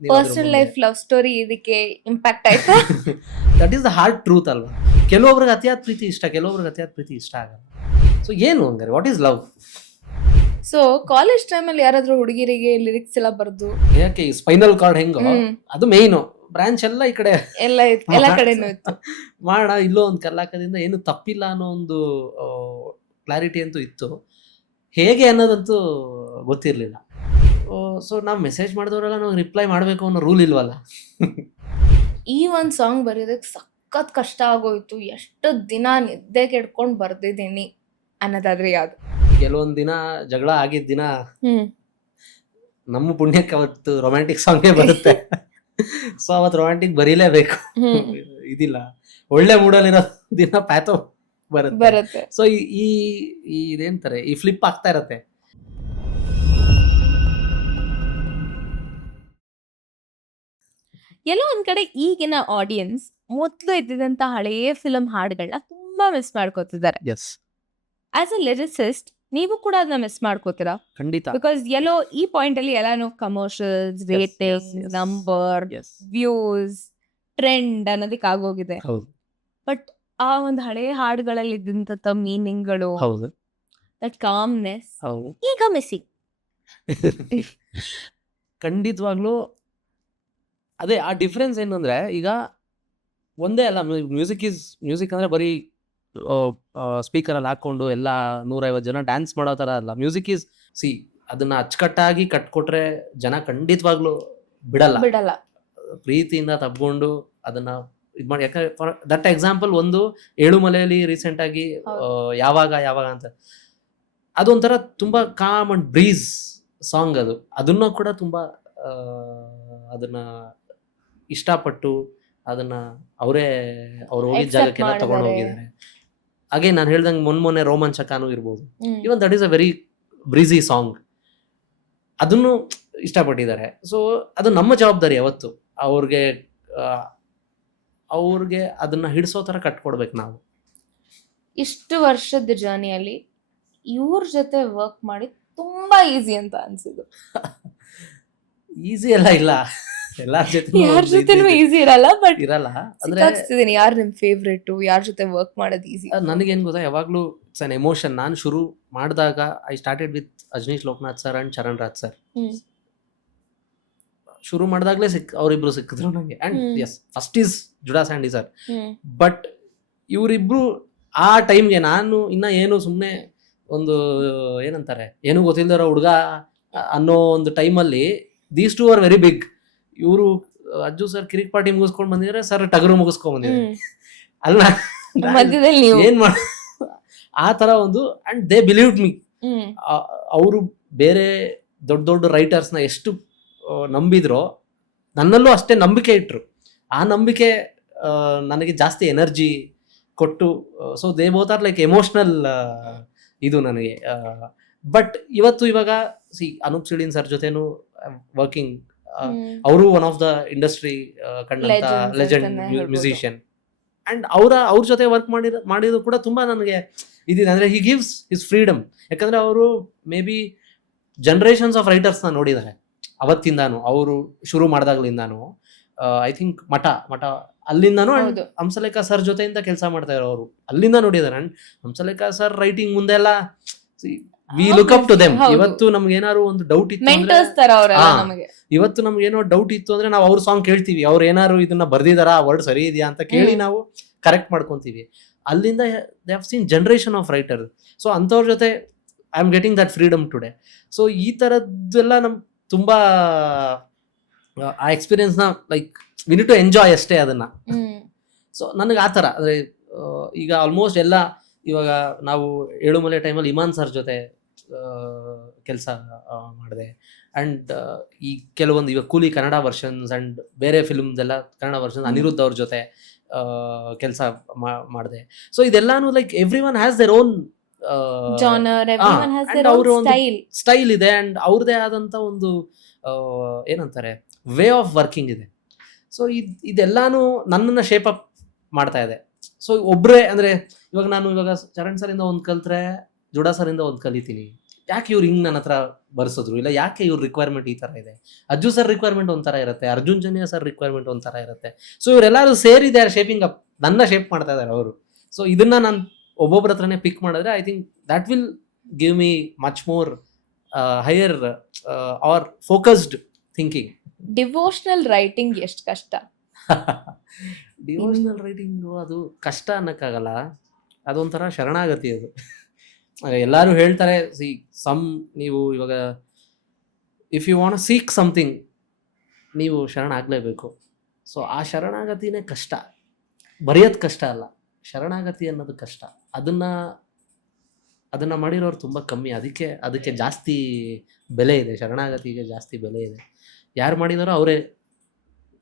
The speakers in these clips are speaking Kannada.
ಪರ್ಸನಲ್ ಲೈಫ್ ಲವ್ ಸ್ಟೋರಿ ಇದಕ್ಕೆ ಇಂಪ್ಯಾಕ್ಟ್ ಆಯ್ತಾ? That is the hard truth ಅಲ್ವಾ. ಕೆಲವೊಬ್ರಿಗೆ ಅತಿಯಾದ ಪ್ರೀತಿ ಇಷ್ಟ, ಕೆಲವೊಬ್ರಿಗೆ ಅತಿಯಾದ ಪ್ರೀತಿ ಇಷ್ಟ ಆಗಲ್ಲ. ಸೊ ಏನು ಹಂಗಾರೆ what is love? So college ಟೈಮಲ್ಲಿ ಯಾರಾದ್ರೂ ಹುಡುಗಿರಿಗೆ ಲಿರಿಕ್ಸ್ ಎಲ್ಲ ಬರ್ದು ಯಾಕೆ ಸ್ಪೈನಲ್ ಕಾರ್ಡ್ ಹೆಂಗೋ ಅದು ಮೇಯ್ನು, ಬ್ರಾಂಚ್ ಎಲ್ಲ ಈ ಕಡೆ ಎಲ್ಲ ಇತ್ತು, ಎಲ್ಲ ಕಡೆನೂ ಇತ್ತು. ಮಾಡೋಣ ಇಲ್ಲೋ ಒಂದು ಕರ್ಲಾಕದಿಂದ ಏನು ತಪ್ಪಿಲ್ಲ ಅನ್ನೋ ಒಂದು ಕ್ಲಾರಿಟಿ ಅಂತೂ ಇತ್ತು. ಹೇಗೆ ಅನ್ನೋದಂತೂ ಗೊತ್ತಿರಲಿಲ್ಲ. ಸೊ ನಾವು ಮೆಸೇಜ್ ಮಾಡಿದವರೆಲ್ಲ ನಾವು ರಿಪ್ಲೈ ಮಾಡಬೇಕು ಅನ್ನೋ ರೂಲ್ ಇಲ್ವಲ್ಲ. ಈ ಒಂದು ಸಾಂಗ್ ಬರೆಯೋದಕ್ಕೆ ಸಖತ್ ಕಷ್ಟ ಆಗೋಯ್ತು, ಎಷ್ಟು ದಿನ ನಿದ್ದೆ ಕೆಡ್ಕೊಂಡು ಬರ್ದಿದ್ದೀನಿ ಅನ್ನೋದಾದ್ರೆ ಯಾವ್ದು? ಕೆಲವೊಂದು ದಿನ ಜಗಳ ಆಗಿದ್ದ ದಿನ ನಮ್ಮ ಪುಣ್ಯಕ್ಕೆ ಅವತ್ತು ರೊಮ್ಯಾಂಟಿಕ್ ಸಾಂಗೇ ಬರುತ್ತೆ. ಸೊ ಅವತ್ತು ರೊಮ್ಯಾಂಟಿಕ್ ಬರೀಲೇಬೇಕು, ಇದಿಲ್ಲ. ಒಳ್ಳೆ ಮೂಡಲ್ಲಿರೋ ದಿನ ಪ್ಯಾಥೋ ಬರುತ್ತೆ. ಸೊ ಈ ಇದೇಂತಾರೆ, ಈ ಫ್ಲಿಪ್ ಆಗ್ತಾ ಇರತ್ತೆ. ಎಲ್ಲೋ ಒಂದ್ ಕಡೆ ಈಗಿನ ಆಡಿಯನ್ಸ್ ಮೊದಲು ಇದ್ದಿದ್ದಂತ ಹಳೆಯ ಫಿಲಂ ಹಾಡುಗಳನ್ನ ತುಂಬಾ ಮಿಸ್ ಮಾಡ್ಕೋತಿದ್ದಾರೆ. ಆಸ್ ಅ ಲಿರಿಸಿಸ್ಟ್ ನೀವು ಕೂಡ ಅದನ್ನ ಮಿಸ್ ಮಾಡ್ಕೋತೀರಾ? ಖಂಡಿತ. ಬಿಕಾಸ್ ಎಲ್ಲೋ ಈ ಪಾಯಿಂಟ್ ಅಲ್ಲಿ ಎಲ್ಲಾನು commercials, rating, number, views, trend ಅನ್ನೋದಕ್ಕೆ ಆಗೋಗಿದೆ. ಬಟ್ ಆ ಒಂದು ಹಳೆಯ ಹಾಡುಗಳಲ್ಲಿ ಇದ್ದಂತ ಮೀನಿಂಗ್ಗಳು, ದಟ್ ಕಾಮ್ನೆಸ್ ಈಗ ಮಿಸ್ಸಿಂಗ್. ಖಂಡಿತವಾಗ್ಲೂ ಅದೇ ಆ ಡಿಫ್ರೆನ್ಸ್ ಏನು ಅಂದರೆ, ಈಗ ಒಂದೇ ಅಲ್ಲ, ಮ್ಯೂಸಿಕ್ ಅಂದರೆ ಬರೀ ಸ್ಪೀಕರಲ್ಲಿ ಹಾಕ್ಕೊಂಡು ಎಲ್ಲ 150 ಜನ ಡ್ಯಾನ್ಸ್ ಮಾಡೋ ಥರ ಅಲ್ಲ. ಮ್ಯೂಸಿಕ್ ಈಸ್ ಅದನ್ನು ಅಚ್ಚುಕಟ್ಟಾಗಿ ಕಟ್ಕೊಟ್ರೆ ಜನ ಖಂಡಿತವಾಗ್ಲೂ ಬಿಡಲ್ಲ. ಪ್ರೀತಿಯಿಂದ ತಬ್ಕೊಂಡು ಅದನ್ನು ಇದು ಮಾಡಿ. ಯಾಕಂದ್ರೆ ಫಾರ್ ದಟ್ ಎಕ್ಸಾಂಪಲ್ ಒಂದು ಏಳುಮಲೆಯಲ್ಲಿ ರೀಸೆಂಟಾಗಿ ಯಾವಾಗ ಅಂತ, ಅದೊಂಥರ ತುಂಬ ಕಾಮ್ ಅಂಡ್ ಬ್ರೀಸ್ ಸಾಂಗ್. ಅದನ್ನು ಕೂಡ ತುಂಬ ಅದನ್ನು ಇಷ್ಟಪಟ್ಟು ಅದನ್ನು ಅವ್ರು ಹೋಗಿದ್ದ ಜಾಗಕ್ಕೆಲ್ಲ ತಗೊಂಡು ಹೋಗಿದ್ದಾರೆ. ಹಾಗೆ ನಾನು ಹೇಳ್ದಂಗೆ ಮೊನ್ನೆ ರೋಮಾಂಚಕನೂ ಇರ್ಬೋದು. Even that is a very breezy song, ಅದನ್ನು ಇಷ್ಟಪಟ್ಟಿದ್ದಾರೆ. ಸೊ ಅದು ನಮ್ಮ ಜವಾಬ್ದಾರಿ ಅವತ್ತು ಅವ್ರಿಗೆ ಅದನ್ನ ಹಿಡಿಸೋ ಥರ ಕಟ್ಕೊಡ್ಬೇಕು ನಾವು. ಇಷ್ಟು ವರ್ಷದ ಜರ್ನಿಯಲ್ಲಿ ಇವ್ರ ಜೊತೆ ವರ್ಕ್ ಮಾಡಿ ತುಂಬಾ ಈಸಿ ಅಂತ ಅನ್ಸಿದ್ದು? ಈಸಿ ಎಲ್ಲ ಇಲ್ಲ, ಎಲ್ಲಾರ ಯಾರ ಜೊತೆನೂ ಈಸಿ ಇರಲ್ಲ. ಬಟ್ ಇರಲ್ಲ ಅಂದ್ರೆ ಯಾರು ನಿಮ್ ಫೇವ್ರೇಟ್, ಯಾರ ಜೊತೆ ವರ್ಕ್ ಮಾಡೋದು ಈಸಿ? ನನಗೇನು ಗೊತ್ತಾ, ಯಾವಾಗ್ಲೂ ಇಟ್ಸ್ ಅನ್ ಎಮೋಷನ್. ನಾನು ಶುರು ಮಾಡಿದಾಗ I started with Ajaneesh Loknath sir and Charan Raj sir. ಶುರು ಮಾಡಿದಾಗಲೇ ಅವರಿಬ್ರು ಸಿಕ್ಕಿದ್ರು ನನಗೆ. And yes, first is Judah Sandy sir. But ಇವರಿಬ್ರು ಆ ಟೈಮ್ಗೆ ನಾನು ಏನು ಸುಮ್ಮನೆ ಒಂದು ಏನಂತಾರೆ, ಏನೂ ಗೊತ್ತಿಲ್ಲದಿರೋ ಹುಡುಗ ಅನ್ನೋ ಒಂದು ಟೈಮಲ್ಲಿ these two are very big. ಇವರು ಅಜ್ಜು ಸರ್ ಕಿರಿಕ್ ಪಾರ್ಟಿ ಮುಗಿಸ್ಕೊಂಡು ಬಂದಿದ್ರೆ, ಸರ್ ಟಗರು ಮುಗಿಸ್ಕೊಂಡ್ ಬಂದಿದ್ದಾರೆ. ಅಲ್ಲ ಏನ್ ಮಾಡ ಆ ತರ ಒಂದು. And they believed me. ಅವರು ಬೇರೆ ದೊಡ್ಡ ರೈಟರ್ಸ್ನ ಎಷ್ಟು ನಂಬಿದ್ರೋ, ನನ್ನಲ್ಲೂ ಅಷ್ಟೇ ನಂಬಿಕೆ ಇಟ್ರು. ಆ ನಂಬಿಕೆ ನನಗೆ ಜಾಸ್ತಿ ಎನರ್ಜಿ ಕೊಟ್ಟು. So they both are like emotional ಇದು ನನಗೆ. ಬಟ್ ಇವಾಗ ಅನೂಪ್ ಸಿಳೀನ್ ಸರ್ ಜೊತೆನೂ ವರ್ಕಿಂಗ್. ಅವರು ಒನ್ ಆಫ್ ದ ಇಂಡಸ್ಟ್ರಿ ಕಂಡಂತ ಲೆಜೆಂಡ್ ಮ್ಯೂಸಿಷಿಯನ್. ಅಂಡ್ ಅವ್ರ ಜೊತೆ ವರ್ಕ್ ಮಾಡಿದ್ದು ಕೂಡ ತುಂಬಾ ನನಗೆ ಇದಿದೆ. ಅಂದ್ರೆ ಹಿ ಗಿವ್ಸ್ ಹಿಸ್ ಫ್ರೀಡಮ್. ಯಾಕಂದ್ರೆ ಅವರು ಮೇ ಬಿ ಜನರೇಷನ್ಸ್ ಆಫ್ ರೈಟರ್ಸ್ನ ನೋಡಿದ್ದಾರೆ ಅವತ್ತಿಂದಾನು, ಅವರು ಶುರು ಮಾಡಿದಾಗ್ಲಿಂದಾನು. I think Math ಅಲ್ಲಿಂದಾನು. And Hamsalekha sir ಜೊತೆಯಿಂದ ಕೆಲಸ ಮಾಡ್ತಾ ಇರೋರು ಅಲ್ಲಿಂದ ನೋಡಿದ್ದಾರೆ. ಅಂಡ್ ಹಂಸಲೇಖ ಸರ್ ರೈಟಿಂಗ್ ಮುಂದೆ ಎಲ್ಲ we look up to them. ಇವತ್ತು ನಮ್ಗೆ ಏನಾದ್ರು ಒಂದು ಡೌಟ್ ಇತ್ತು ಇವತ್ತು ನಮ್ಗೆ ಏನೋ ಡೌಟ್ ಇತ್ತು ಅಂದ್ರೆ ನಾವು ಅವ್ರ ಸಾಂಗ್ ಕೇಳ್ತೀವಿ. ಅವ್ರು ಏನಾದ್ರು ಇದನ್ನ ಬರ್ದಿದಾರ, ವರ್ಡ್ ಸರಿ ಇದೆಯಾ ಅಂತ ಕೇಳಿ ನಾವು ಕರೆಕ್ಟ್ ಮಾಡ್ಕೊಂತೀವಿ. ಅಲ್ಲಿಂದ they have seen generation of writer. So ಅಂಥವ್ರ ಜೊತೆ I am getting that freedom today. So ಈ ಥರದ್ದೆಲ್ಲ ನಮ್ಗೆ ತುಂಬ ಆ ಎಕ್ಸ್ಪೀರಿಯನ್ಸ್ನ like we need to enjoy ಅಷ್ಟೇ ಅದನ್ನ. ಸೊ ನನಗೆ ಆ ಥರ ಅಂದರೆ ಈಗ ಆಲ್ಮೋಸ್ಟ್ ಎಲ್ಲ ಇವಾಗ ನಾವು ಏಳುಮಲೆ ಟೈಮಲ್ಲಿ ಇಮಾನ್ ಸರ್ ಜೊತೆ ಕೆಲಸ ಮಾಡಿದೆ. ಆ್ಯಂಡ್ ಈ ಕೆಲವೊಂದು ಇವಾಗ ಕೂಲಿ ಕನ್ನಡ ವರ್ಷನ್ಸ್ ಆ್ಯಂಡ್ ಬೇರೆ ಫಿಲ್ಮ್ದೆಲ್ಲ ಕನ್ನಡ ವರ್ಷನ್ಸ್ ಅನಿರುದ್ಧ ಅವ್ರ ಜೊತೆ ಕೆಲಸ ಮಾಡಿದೆ. ಸೊ ಇದೆಲ್ಲಾನು like everyone has their own style ಇದೆ. ಆ್ಯಂಡ್ ಅವ್ರದ್ದೇ ಆದಂಥ ಒಂದು ಏನಂತಾರೆ ವೇ ಆಫ್ ವರ್ಕಿಂಗ್ ಇದೆ. ಸೊ ಇದೆಲ್ಲಾನು ನನ್ನನ್ನು ಶೇಪ್ ಅಪ್ ಮಾಡ್ತಾ ಇದೆ. ಸೊ ಒಬ್ಬರೇ ಅಂದರೆ ಇವಾಗ ನಾನು ಚರಣ್ ಸರಿಂದ ಒಂದು ಕಲ್ತ್ರೆ ಜುಡಾ ಸರಿಂದ ಒಂದು ಕಲಿತೀನಿ. ಯಾಕೆ ಇವ್ರು ಹಿಂಗ್ ನನ್ನ ಹತ್ರ ಬರ್ಸಿದ್ರು, ಇಲ್ಲ ಯಾಕೆ ಇವ್ರ ರಿಕ್ವೈರ್ಮೆಂಟ್ ಈ ತರ ಇದೆ, ಅಜ್ಜು ಸರ್ ರಿಕ್ವೈರ್ಮೆಂಟ್ ಒಂಥರ ಇರುತ್ತೆ, ಅರ್ಜುನ್ ಜನ್ಯ ಸರ್ ರಿಕ್ವೈರ್ಮೆಂಟ್ ಒಂಥರ ಇರುತ್ತೆ. ಸೊ ಇವರೆಲ್ಲರೂ ಸೇರಿ ದೇ ಆರ್ ಶೇಪಿಂಗ್ ಅಪ್, ನನ್ನ ಶೇಪ್ ಮಾಡ್ತಾ ಇದ್ದಾರೆ ಅವರು. ಸೊ ಇದನ್ನ ನಾನು ಒಬ್ಬೊಬ್ಬರ ಹತ್ರನೇ ಪಿಕ್ ಮಾಡಿದ್ರೆ I think that will give me much more higher are focused thinking. Devotional writing ಎಷ್ಟು ಕಷ್ಟ? ಡಿವೋಷನಲ್ ರೈಟಿಂಗು ಅದು ಕಷ್ಟ ಅನ್ನಕ್ಕಾಗಲ್ಲ, ಅದೊಂಥರ ಶರಣಾಗತಿ ಅದು. ಎಲ್ಲರೂ ಹೇಳ್ತಾರೆ ನೀವು ಇವಾಗ if you want seek something ನೀವು ಶರಣಾಗಲೇಬೇಕು. ಸೊ ಆ ಶರಣಾಗತಿನೇ ಕಷ್ಟ, ಬರೆಯೋದು ಕಷ್ಟ ಅಲ್ಲ, ಶರಣಾಗತಿ ಅನ್ನೋದು ಕಷ್ಟ. ಅದನ್ನ ಮಾಡಿರೋರು ತುಂಬ ಕಮ್ಮಿ, ಅದಕ್ಕೆ ಜಾಸ್ತಿ ಬೆಲೆ ಇದೆ, ಶರಣಾಗತಿಗೆ ಜಾಸ್ತಿ ಬೆಲೆ ಇದೆ. ಯಾರು ಮಾಡಿದಾರೋ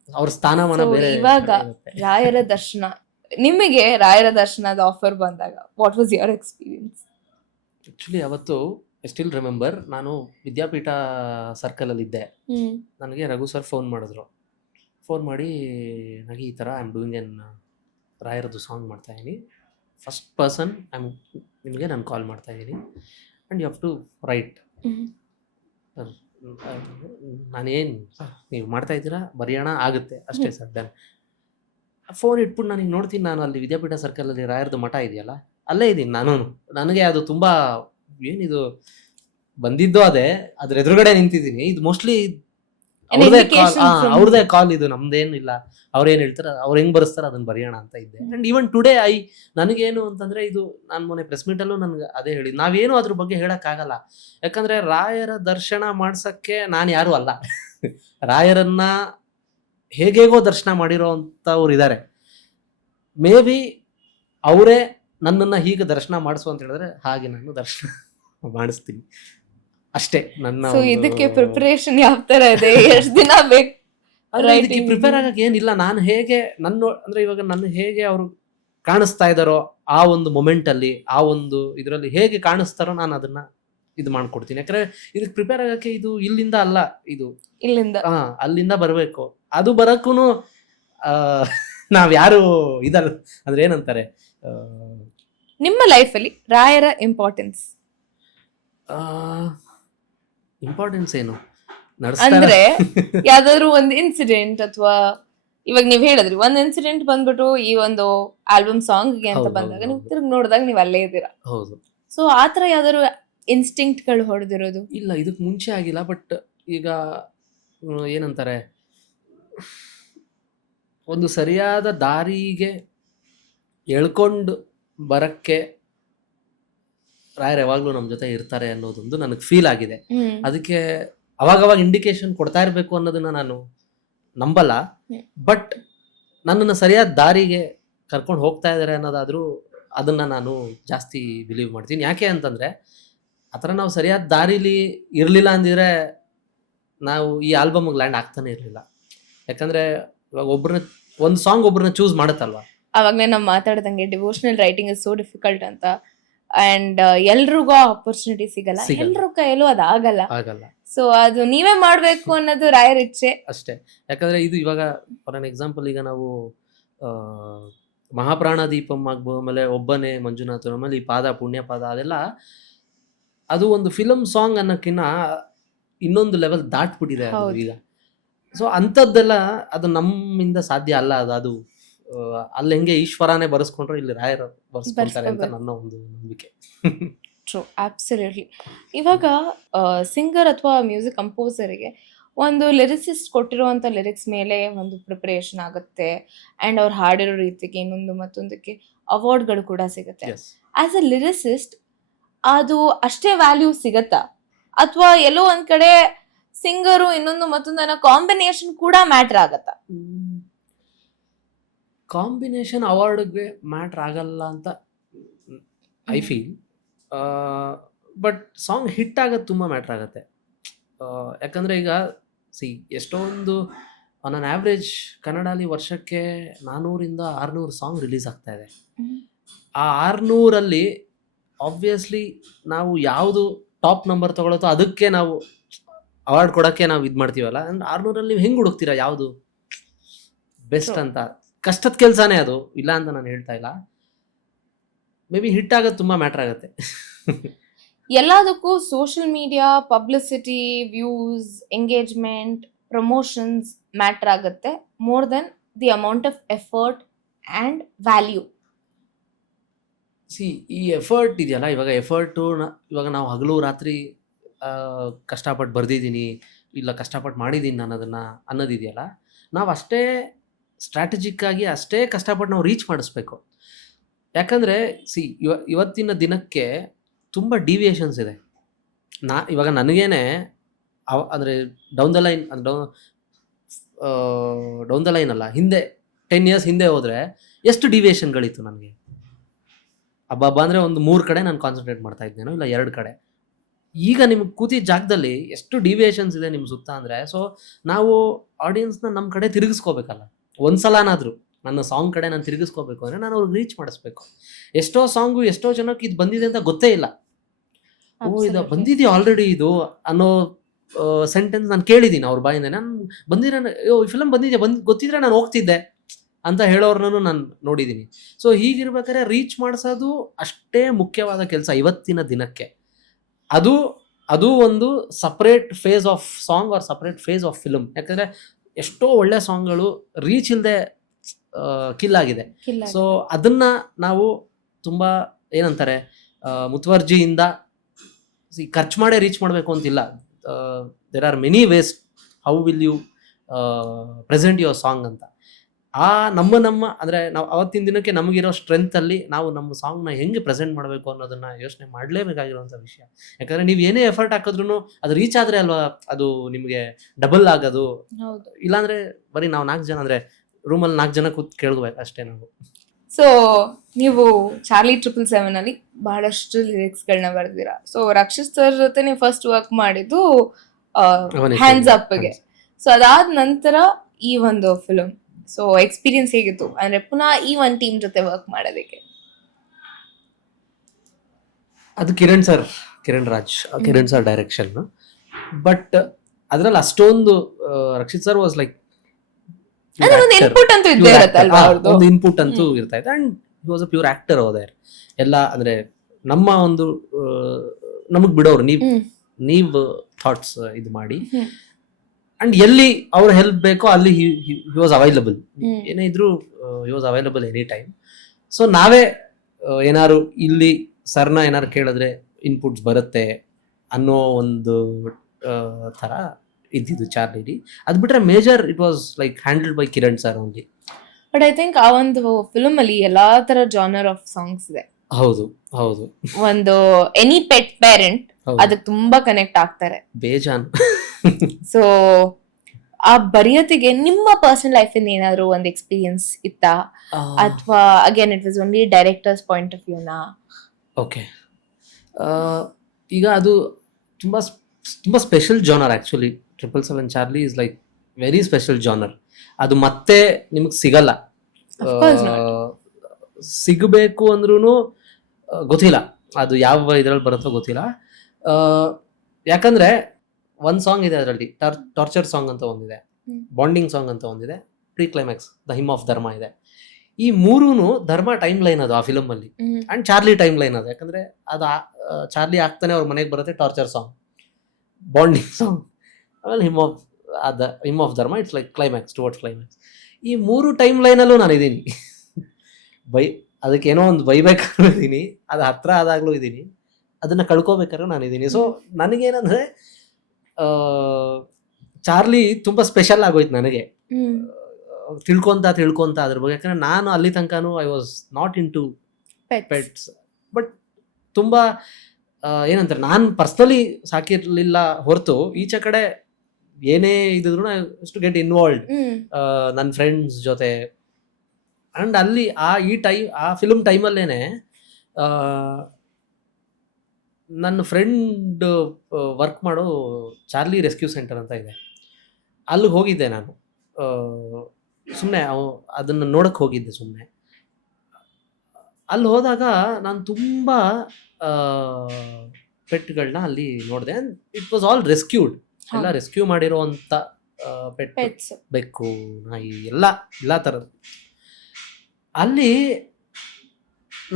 ಅವ್ರ ಸ್ಥಾನಮಾನ So, ಬೇರೆ ಇವಾಗ ಇರುತ್ತೆ. ರಾಯರ ದರ್ಶನ, ನಿಮಗೆ ರಾಯರ ದರ್ಶನದ ಆಫರ್ ಬಂದಾಗ what was your experience? Actually ಅವತ್ತು ಐ ಸ್ಟಿಲ್ ರಿಮೆಂಬರ್, ನಾನು ವಿದ್ಯಾಪೀಠ ಸರ್ಕಲಲ್ಲಿದ್ದೆ. ನನಗೆ ರಘು ಸರ್ ಫೋನ್ ಮಾಡಿದ್ರು. ಫೋನ್ ಮಾಡಿ ನನಗೆ ಈ ಥರ ಐ ಆಮ್ ಡೂಯಿಂಗ್ ಎನ್ ರಾಯರದ್ದು ಸಾಂಗ್ ಮಾಡ್ತಾಯಿದ್ದೀನಿ, ಫಸ್ಟ್ ಪರ್ಸನ್ ನಿಮಗೆ ನಾನು ಕಾಲ್ ಮಾಡ್ತಾಯಿದ್ದೀನಿ and you have to write. ನಾನೇನು ನೀವು ಮಾಡ್ತಾಯಿದ್ದೀರಾ, ಬರೆಯೋಣ, ಆಗುತ್ತೆ ಅಷ್ಟೇ ಸರ್, ಡನ್. ಫೋನ್ ಇಟ್ಬಿಟ್ಟು ನನಗೆ ನೋಡ್ತೀನಿ, ನಾನು ಅಲ್ಲಿ ವಿದ್ಯಾಪೀಠ ಸರ್ಕಲಲ್ಲಿ ರಾಯರದ್ದು ಮಠ ಇದೆಯಲ್ಲ ಅಲ್ಲೇ ಇದ್ದೀನಿ ನಾನು. ನನಗೆ ಅದು ತುಂಬ ಏನಿದು ಬಂದಿದ್ದು ಅದೇ, ಅದ್ರ ಎದುರುಗಡೆ ನಿಂತಿದ್ದೀನಿ. ಇದು ಮೋಸ್ಟ್ಲಿ ಅವ್ರದೇ ಕಾಲ್, ಇದು ನಮ್ದೇನಿಲ್ಲ. ಅವ್ರೇನು ಹೇಳ್ತಾರೆ, ಅವ್ರು ಹೆಂಗ್ ಬರೆಸ್ತಾರೆ ಅದನ್ನ ಬರೆಯೋಣ ಅಂತ ಇದ್ದೆ. ಅಂಡ್ ಈವನ್ ಟುಡೇ ನನಗೇನು ಅಂತಂದ್ರೆ, ಇದು ನಾನು ಮೊನ್ನೆ ಪ್ರೆಸ್ ಮೀಟಲ್ಲೂ ನನಗೆ ಅದೇ ಹೇಳಿದ್ದು, ನಾವೇನು ಅದ್ರ ಬಗ್ಗೆ ಹೇಳಕ್ಕಾಗಲ್ಲ. ಯಾಕಂದ್ರೆ ರಾಯರ ದರ್ಶನ ಮಾಡ್ಸಕ್ಕೆ ನಾನು ಯಾರು ಅಲ್ಲ. ರಾಯರನ್ನ ಹೇಗೇಗೋ ದರ್ಶನ ಮಾಡಿರೋ ಅಂಥವ್ರು ಇದ್ದಾರೆ. ಮೇ ಬಿ ಅವರೇ ನನ್ನನ್ನು ಹೀಗೆ ದರ್ಶನ ಮಾಡಿಸು ಅಂತ ಹೇಳಿದ್ರೆ ಹಾಗೆ ನಾನು ದರ್ಶನ ಮಾಡಿಸ್ತೀನಿ ಅಷ್ಟೇ. ನನ್ನ ಇದಕ್ಕೆ ಪ್ರಿಪರೇಷನ್ ಯಾವ ತರ ಇದೆ? ಎಷ್ಟು ದಿನ ಬೇಕು? ಪ್ರಿಪೇರ್ ಆಗಕ್ಕೆ ಏನಿಲ್ಲ. ನಾನು ಹೇಗೆ ಅಂದ್ರೆ ಇವಾಗ ನನ್ನ ಹೇಗೆ ಅವರು ಕಾಣಿಸ್ತಾ ಇದ್ದಾರೋ ಆ ಒಂದು ಮೊಮೆಂಟ್ ಅಲ್ಲಿ, ಆ ಒಂದು ಇದರಲ್ಲಿ ಹೇಗೆ ಕಾಣಿಸ್ತಾರೋ ನಾನು ಅದನ್ನ ಇದು ಮಾಡ್ಕೊಡ್ತೀನಿ. ಯಾಕಂದ್ರೆ ಇದಕ್ಕೆ ಪ್ರಿಪೇರ್ ಆಗಕ್ಕೆ ಇದು ಇಲ್ಲಿಂದ ಅಲ್ಲ, ಇದು ಇಲ್ಲಿಂದ ಅಲ್ಲಿಂದ ಬರಬೇಕು. ಅದು ಬರಕ್ಕೂ ನಾವ್ ಯಾರು ಇದಲ್ಲ ಅಂದ್ರೆ ಏನಂತಾರೆ, ನಿಮ್ಮ ಲೈಫಲ್ಲಿ ರಾಯರ ಇಂಪಾರ್ಟೆನ್ಸ್ ಏನು ಅಂದ್ರೆ ಯಾವ್ದಾದ್ರು ಒಂದು ಇನ್ಸಿಡೆಂಟ್, ಅಥವಾ ಇವಾಗ ನೀವ್ ಹೇಳಿದ್ರಿ ಒಂದ್ ಇನ್ಸಿಡೆಂಟ್ ಬಂದ್ಬಿಟ್ಟು ಈ ಒಂದು ಆಲ್ಬಮ್ ಸಾಂಗ್ಗೆ ಅಂತ ಬಂದಾಗ ನೀವು ತಿರುಗಿ ನೋಡಿದಾಗ ನೀವ್ ಅಲ್ಲೇ ಇದ್ದೀರಾ. ಹೌದು. ಸೊ ಆತರ ಯಾವ್ದಾದ್ರು ಇನ್ಸ್ಟಿಂಕ್ಟ್ ಗಳು ಹೊಡೆದಿರೋದು? ಇಲ್ಲ, ಇದಕ್ ಮುಂಚೆ ಆಗಿಲ್ಲ. ಬಟ್ ಈಗ ಏನಂತಾರೆ, ಒಂದು ಸರಿಯಾದ ದಾರಿಗೆ ಎಳ್ಕೊಂಡು ಬರಕ್ಕೆ ರಾಯರ್ ಯಾವಾಗ್ಲೂ ನಮ್ಮ ಜೊತೆ ಇರ್ತಾರೆ ಅನ್ನೋದೊಂದು ನನಗೆ ಫೀಲ್ ಆಗಿದೆ. ಅದಕ್ಕೆ ಅವಾಗವಾಗ ಇಂಡಿಕೇಶನ್ ಕೊಡ್ತಾ ಇರಬೇಕು ಅನ್ನೋದನ್ನ ನಾನು ನಂಬಲ್ಲ. ಬಟ್ ನನ್ನನ್ನು ಸರಿಯಾದ ದಾರಿಗೆ ಕರ್ಕೊಂಡು ಹೋಗ್ತಾ ಇದ್ದಾರೆ ಅನ್ನೋದಾದ್ರೂ ಅದನ್ನ ನಾನು ಜಾಸ್ತಿ ಬಿಲೀವ್ ಮಾಡ್ತೀನಿ. ಯಾಕೆ ಅಂತಂದ್ರೆ, ಆ ಥರ ನಾವು ಸರಿಯಾದ ದಾರಿಲಿ ಇರಲಿಲ್ಲ ಅಂದಿದ್ರೆ ನಾವು ಈ ಆಲ್ಬಮ್ಗೆ ಲ್ಯಾಂಡ್ ಆಗ್ತಾನೆ ಇರಲಿಲ್ಲ. ಯಾಕಂದ್ರೆ ಇವಾಗ ಒಂದು ಸಾಂಗ್ ಒಬ್ಬರನ್ನ ಚೂಸ್ ಮಾಡುತ್ತಲ್ವಾ. ಅವಾಗಲೇ ನಾವು ಮಾತಾಡ್ದಂಗೆ devotional writing is so difficult ಅಂತ. ಅಂಡ್ ಎಲ್ರಿಗೂ ಆಪರ್ಚುನಿಟಿ ಸಿಗಲ್ಲ, ಎಲ್ರ ಕೈಯಲ್ಲೂ ಅದಾಗಲ್ಲ. ಸೊ ಅದು ನೀವೇ ಮಾಡ್ಬೇಕು ಅನ್ನೋದು ರಾಯರ್ ಇಚ್ಛೆ ಅಷ್ಟೇ. ಯಾಕಂದ್ರೆ ಇದು ಇವಾಗ ಫಾರ್ ಅನ್ ಎಕ್ಸಾಂಪಲ್, ಈಗ ನಾವು ಮಹಾಪ್ರಾಣ ದೀಪಂ ಆಗ್ಬೋದು, ಆಮೇಲೆ ಒಬ್ಬನೇ ಮಂಜುನಾಥ, ಆಮೇಲೆ ಈ ಪಾದ ಪುಣ್ಯ ಪಾದ, ಅದೆಲ್ಲ ಅದು ಒಂದು ಫಿಲಮ್ ಸಾಂಗ್ ಅನ್ನೋಕ್ಕಿನ್ನ ಇನ್ನೊಂದು ಲೆವೆಲ್ ದಾಟ್ಬಿಟ್ಟಿದೆ ಅದು ಈಗ. ಸೊ ಅಂಥದ್ದೆಲ್ಲ ಅದು ನಮ್ಮಿಂದ ಸಾಧ್ಯ ಅಲ್ಲ. ಅದು ಅಲ್ಲಿ ಹೆಂಗೆ ಈಶ್ವರನೇ ಬರೆಸ್ಕೊಂಡ್ರೆ ಇಲ್ಲಿ ರಾಯರ್ ಬರೆಸ್ಕೊಳ್ತಾರೆ ಅಂತ ನನ್ನ ಒಂದು ನಂಬಿಕೆ. True, absolutely. ಇವಾಗ ಸಿಂಗರ್ ಅಥವಾ ಮ್ಯೂಸಿಕ್ ಕಂಪೋಸರ್ಗೆ ಒಂದು ಲಿರಿಸಿಸ್ಟ್ ಕೊಟ್ಟಿರುವಂಥ ಲಿರಿಕ್ಸ್ ಮೇಲೆ ಒಂದು ಪ್ರಿಪರೇಷನ್ ಆಗುತ್ತೆ, ಆ್ಯಂಡ್ ಅವ್ರು ಹಾಡಿರೋ ರೀತಿಗೆ ಇನ್ನೊಂದು ಮತ್ತೊಂದಕ್ಕೆ ಅವಾರ್ಡ್ಗಳು ಕೂಡ ಸಿಗುತ್ತೆ. ಆಸ್ ಅ ಲಿರಿಸಿಸ್ಟ್ ಅದು ಅಷ್ಟೇ ವ್ಯಾಲ್ಯೂ ಸಿಗತ್ತಾ, ಅಥವಾ ಎಲ್ಲೋ ಒಂದ್ ಕಡೆ ಸಿಂಗರು ಇನ್ನೊಂದು ಮತ್ತೊಂದನ್ನ ಕಾಂಬಿನೇಷನ್ ಕೂಡ ಮ್ಯಾಟರ್ ಆಗತ್ತಾ? ಕಾಂಬಿನೇಷನ್ ಅವಾರ್ಡ್ಗೆ ಮ್ಯಾಟ್ರ್ ಆಗಲ್ಲ ಅಂತ I feel. But song hit ಆಗೋದು ತುಂಬ ಮ್ಯಾಟ್ರ್ ಆಗುತ್ತೆ. ಯಾಕಂದರೆ ಈಗ ಎಷ್ಟೊಂದು ಆನ್ ಅನ್ ಆ್ಯಾವ್ರೇಜ್ ಕನ್ನಡಲ್ಲಿ ವರ್ಷಕ್ಕೆ 400 to 600 ಸಾಂಗ್ ರಿಲೀಸ್ ಆಗ್ತಾ ಇದೆ. ಆ 600ರಲ್ಲಿ ಆಬ್ವಿಯಸ್ಲಿ ನಾವು ಯಾವುದು ಟಾಪ್ ನಂಬರ್ ತೊಗೊಳತ್ತೋ ಅದಕ್ಕೆ ನಾವು ಅವಾರ್ಡ್ ಕೊಡೋಕ್ಕೆ ನಾವು ಇದು ಮಾಡ್ತೀವಲ್ಲ. ಅಂದ್ರೆ 600ರಲ್ಲಿ ನೀವು ಹೆಂಗೆ ಹುಡುಕ್ತೀರಾ ಯಾವುದು ಬೆಸ್ಟ್ ಅಂತ? ಕಷ್ಟದ ಕೆಲಸನೇ ಅದು, ಇಲ್ಲ ಅಂತ ನಾನು ಹೇಳ್ತಾ ಇಲ್ಲ. ಮೇ ಬಿ ಹಿಟ್ ಆಗೋದು ತುಂಬ ಮ್ಯಾಟ್ರ್ ಆಗುತ್ತೆ. ಎಲ್ಲದಕ್ಕೂ social media, publicity, views, engagement, promotions matter ಆಗುತ್ತೆ more than the amount of effort and value. ಈ ಎಫರ್ಟ್ ಇದೆಯಲ್ಲ, ಇವಾಗ ಎಫರ್ಟು ಇವಾಗ ನಾವು ಹಗಲು ರಾತ್ರಿ ಕಷ್ಟಪಟ್ಟು ಬರ್ದಿದ್ದೀನಿ, ಇಲ್ಲ ಕಷ್ಟಪಟ್ಟು ಮಾಡಿದ್ದೀನಿ ನಾನು ಅದನ್ನು ಅನ್ನೋದಿದೆಯಲ್ಲ, ನಾವು ಅಷ್ಟೇ ಸ್ಟ್ರಾಟಜಿಕ್ಕಾಗಿ ಅಷ್ಟೇ ಕಷ್ಟಪಟ್ಟು ನಾವು ರೀಚ್ ಮಾಡಿಸ್ಬೇಕು. ಯಾಕಂದರೆ ಇವತ್ತಿನ ದಿನಕ್ಕೆ ತುಂಬ ಡಿವಿಯೇಷನ್ಸ್ ಇದೆ. ಇವಾಗ ನನಗೇನೆ ಅಂದರೆ ಡೌನ್ ದ ಲೈನ್ ಅಲ್ಲ, ಹಿಂದೆ 10 years ಹಿಂದೆ ಹೋದರೆ ಎಷ್ಟು ಡಿವಿಯೇಷನ್ಗಳಿತ್ತು ನನಗೆ. ಹಬ್ಬ ಅಂದರೆ ಒಂದು 3 ಕಡೆ ನಾನು ಕಾನ್ಸಂಟ್ರೇಟ್ ಮಾಡ್ತಾ ಇದ್ದೇನೋ, ಇಲ್ಲ 2 ಕಡೆ. ಈಗ ನಿಮ್ಗೆ ಕೂತಿದ್ದ ಜಾಗದಲ್ಲಿ ಎಷ್ಟು ಡಿವಿಯೇಷನ್ಸ್ ಇದೆ ನಿಮ್ಮ ಸುತ್ತ ಅಂದರೆ, ಸೊ ನಾವು ಆಡಿಯನ್ಸ್ನ ನಮ್ಮ ಕಡೆ ತಿರುಗಿಸ್ಕೋಬೇಕಲ್ಲ. ಒಂದು ಸಲನಾದರೂ ನನ್ನ ಸಾಂಗ್ ಕಡೆ ನಾನು ತಿರುಗಿಸ್ಕೋಬೇಕು ಅಂದರೆ ನಾನು ಅವ್ರಿಗೆ ರೀಚ್ ಮಾಡಿಸ್ಬೇಕು. ಎಷ್ಟೋ ಸಾಂಗು ಎಷ್ಟೋ ಜನಕ್ಕೆ ಇದು ಬಂದಿದೆ ಅಂತ ಗೊತ್ತೇ ಇಲ್ಲ. ಇದು ಬಂದಿದೆಯಾ ಆಲ್ರೆಡಿ ಇದು ಅನ್ನೋ ಸೆಂಟೆನ್ಸ್ ನಾನು ಕೇಳಿದ್ದೀನಿ ಅವ್ರ ಬಾಯಿಂದ. ನಾನು ಬಂದಿರೋ ಈ ಫಿಲಮ್ ಬಂದಿದೆ ಗೊತ್ತಿದ್ರೆ ನಾನು ಹೋಗ್ತಿದ್ದೆ ಅಂತ ಹೇಳೋರ್ನೂ ನಾನು ನೋಡಿದ್ದೀನಿ. ಸೊ ಹೀಗಿರ್ಬೇಕಾದ್ರೆ ರೀಚ್ ಮಾಡಿಸೋದು ಅಷ್ಟೇ ಮುಖ್ಯವಾದ ಕೆಲಸ ಇವತ್ತಿನ ದಿನಕ್ಕೆ. ಅದು ಒಂದು separate phase of song or separate phase of film. ಯಾಕಂದರೆ ಎಷ್ಟೋ ಒಳ್ಳೆ ಸಾಂಗ್ಗಳು ರೀಚ್ ಇಲ್ಲದೆ ಕಿಲ್ ಆಗಿದೆ. ಸೊ ಅದನ್ನು ನಾವು ತುಂಬ ಏನಂತಾರೆ ಮುತುವರ್ಜಿಯಿಂದ ಖರ್ಚು ಮಾಡೇ ರೀಚ್ ಮಾಡಬೇಕು ಅಂತಿಲ್ಲ. There are many ways how will you present your song ಅಂತ. ನಮ್ಮ ಅಂದರೆ ನಾವು ಅವತ್ತಿನ ದಿನಕ್ಕೆ ನಮಗಿರೋ ಸ್ಟ್ರೆಂತಲ್ಲಿ ನಾವು ನಮ್ಮ ಸಾಂಗ್ನ ಹೆಂಗೆ ಪ್ರೆಸೆಂಟ್ ಮಾಡಬೇಕು ಅನ್ನೋದನ್ನು ಯೋಚನೆ ಮಾಡಲೇಬೇಕಾಗಿರುವಂಥ ವಿಷಯ. ಯಾಕಂದರೆ ನೀವು ಏನೇ ಎಫರ್ಟ್ ಹಾಕಿದ್ರೂ ಅದು ರೀಚ್ ಆದರೆ ಅಲ್ವಾ ಅದು ನಿಮಗೆ ಡಬಲ್ ಆಗೋದು. ಇಲ್ಲಾಂದರೆ ಬರೀ ನಾವು 4 ಜನ ಅಂದರೆ ರೂಮಲ್ಲಿ 4 ಜನ ಕೂತ್ ಕೇಳ್ಬೇಕು ಅಷ್ಟೇ ನಾವು. ಸೊ ನೀವು ಚಾರ್ಲಿ 777 ಅಲ್ಲಿ ಬಹಳಷ್ಟು ಲಿರಿಕ್ಸ್ಗಳನ್ನ ಬರೆದಿರಾ. ಸೊ ರಕ್ಷಿತ್ ಸರ್ ಜೊತೆ ನೀವು ಫಸ್ಟ್ ವರ್ಕ್ ಮಾಡಿದ್ದು ಹ್ಯಾಂಡ್ಸ್ ಅಪ್ಗೆ. ಸೊ ಅದಾದ ನಂತರ ಈ ಒಂದು ಫಿಲಮ್, ಸೊ ಎಕ್ಸ್ಪೀರಿಯನ್ಸ್ ಹೇಗಿತ್ತು ಅಂದ್ರೆ ಪುನಃ ಈ ಒಂದು ಟೀಮ್ ಜೊತೆ ವರ್ಕ್ ಮಾಡೋದಕ್ಕೆ? ಅದು ಕಿರಣ್ ಸರ್ ಡೈರೆಕ್ಷನ್. ಬಟ್ ಅದರಲ್ಲಿ ಅಷ್ಟೊಂದು Rakshit sir was like input ಅಂತೂ ಇದ್ದೇ ಇರುತ್ತಲ್ವಾ ಅವ್ರದ್ದು, ಒಂದು ಇನ್ಪುಟ್ ಅಂತೂ ಇರ್ತಾ ಇತ್ತು. And he was a pure actor other. ಎಲ್ಲ ಅಂದ್ರೆ ನಮ್ಮ ಒಂದು ನಮಗ್ ಬಿಡೋರು, ನೀವು ಥಾಟ್ಸ್ ಇದು ಮಾಡಿ ಅಂಡ್ ಎಲ್ಲಿ ಅವ್ರ ಹೆಲ್ಪ್ ಬೇಕೋ ಅಲ್ಲಿ ಹಿ ವಾಸ್ ಅವೈಲಬಲ್. ಏನೇ ಇದ್ರು he was available any time. So ನಾವೇ ಏನಾರು ಇಲ್ಲಿ ಸರ್ನ ಏನಾರು ಕೇಳಿದ್ರೆ ಇನ್ಪುಟ್ಸ್ ಬರುತ್ತೆ ಅನ್ನೋ ಒಂದು ಥರ ಇದ್ದಿದ್ದು ಚಾರ್ಲಿ. ಅದು ಬಿಟ್ರೆ major it was like handled by Kiran sir only. But I think ಆ ಒಂದು ಫಿಲ್ಮ್ ಅಲ್ಲಿ ಎಲ್ಲಾ ತರ ಜಾನರ್ ಆಫ್ ಸಾಂಗ್ಸ್ ಇದೆ. ಹೌದು. ಒಂದು ಎನಿ ಪೆಟ್ ಪೇರೆಂಟ್ ಅದಕ್ಕೆ ತುಂಬಾ ಕನೆಕ್ಟ್ ಆಗ್ತಾರೆ ಬೇಜಾನ್. ಸೊ ಆ ಬರೆಯೋತಿಗೆ ನಿಮ್ಮ ಪರ್ಸನಲ್ ಲೈಫ್ ಇಂದ ಏನಾದ್ರು ಒಂದು ಎಕ್ಸ್ಪೀರಿಯನ್ಸ್ ಇತ್ತಾ, ಅಥವಾ again it was only director's point of ವ್ಯೂನಾ? ಓಕೆ, ಈಗ ಅದು ತುಂಬ special genre actually. 777 Charlie is like very special genre. ಅದು ಮತ್ತೆ ನಿಮಗೆ ಸಿಗಲ್ಲ. ಸಿಗಬೇಕು ಅಂದ್ರೂ ಗೊತ್ತಿಲ್ಲ ಅದು ಯಾವ ಇದರಲ್ಲಿ ಬರುತ್ತೋ ಗೊತ್ತಿಲ್ಲ. ಯಾಕಂದರೆ ಒಂದು ಸಾಂಗ್ ಇದೆ ಅದರಲ್ಲಿ, ಟಾರ್ಚರ್ ಸಾಂಗ್ ಅಂತ ಒಂದಿದೆ, ಬಾಂಡಿಂಗ್ ಸಾಂಗ್ ಅಂತ ಒಂದಿದೆ, pre climax the hymn of Dharma ಇದೆ. ಈ ಮೂರೂ ಧರ್ಮ ಟೈಮ್ ಲೈನ್ ಅದು ಆ ಫಿಲಮಲ್ಲಿ. ಆ್ಯಂಡ್ ಚಾರ್ಲಿ ಟೈಮ್ ಲೈನ್ ಅದು. ಯಾಕಂದರೆ ಅದು ಚಾರ್ಲಿ ಆಗ್ತಾನೆ ಅವ್ರ ಮನೆಗೆ ಬರುತ್ತೆ ಟಾರ್ಚರ್ ಸಾಂಗ್, ಬಾಂಡಿಂಗ್ ಸಾಂಗ್, ಆಮೇಲೆ hymn of Dharma, it's like climax, towards climax. ಈ 3 ಟೈಮ್ ಲೈನಲ್ಲೂ ನಾನಿದ್ದೀನಿ. ಅದಕ್ಕೇನೋ ಒಂದು ಬೈಬೇಕಾದ್ರೂ ಇದ್ದೀನಿ, ಅದು ಹತ್ರ ಆದಾಗಲೂ ಇದ್ದೀನಿ, ಅದನ್ನು ಕಳ್ಕೊಬೇಕಾದ್ರೂ ನಾನಿದ್ದೀನಿ. ಸೊ ನನಗೇನಂದರೆ ಚಾರ್ಲಿ ತುಂಬ ಸ್ಪೆಷಲ್ ಆಗೋಯ್ತು ನನಗೆ, ತಿಳ್ಕೊತ ಅದ್ರ ಬಗ್ಗೆ. ಯಾಕಂದರೆ ನಾನು ಅಲ್ಲಿ ತನಕನೂ I was not into pets. But ತುಂಬ ಏನಂತಾರೆ, ನಾನು ಪರ್ಸ್ನಲಿ ಸಾಕಿರಲಿಲ್ಲ ಹೊರತು ಈಚೆ ಕಡೆ ಏನೇ ಇದ್ರೂ ಟು ಗೆಟ್ ಇನ್ವಾಲ್ವ್ಡ್ ನನ್ನ ಫ್ರೆಂಡ್ಸ್ ಜೊತೆ. ಆ್ಯಂಡ್ ಅಲ್ಲಿ ಆ ಫಿಲ್ಮ್ ಟೈಮಲ್ಲೇನೆ ನನ್ನ ಫ್ರೆಂಡ್ ವರ್ಕ್ ಮಾಡೋ ಚಾರ್ಲಿ ರೆಸ್ಕ್ಯೂ ಸೆಂಟರ್ ಅಂತ ಇದೆ, ಅಲ್ಲಿಗೆ ಹೋಗಿದ್ದೆ ನಾನು. ಸುಮ್ಮನೆ ಅದನ್ನು ನೋಡಕ್ಕೆ ಹೋಗಿದ್ದೆ ಸುಮ್ಮನೆ. ಅಲ್ಲಿ ಹೋದಾಗ ನಾನು ತುಂಬ ಪೆಟ್ಗಳನ್ನ ಅಲ್ಲಿ ನೋಡಿದೆ. And it was all rescued, ಎಲ್ಲ ರೆಸ್ಕ್ಯೂ ಮಾಡಿರೋವಂಥ ಪೆಟ್ಸ್, ಬೆಕ್ಕು, ನಾಯಿ, ಎಲ್ಲ ಥರದ್ದು. ಅಲ್ಲಿ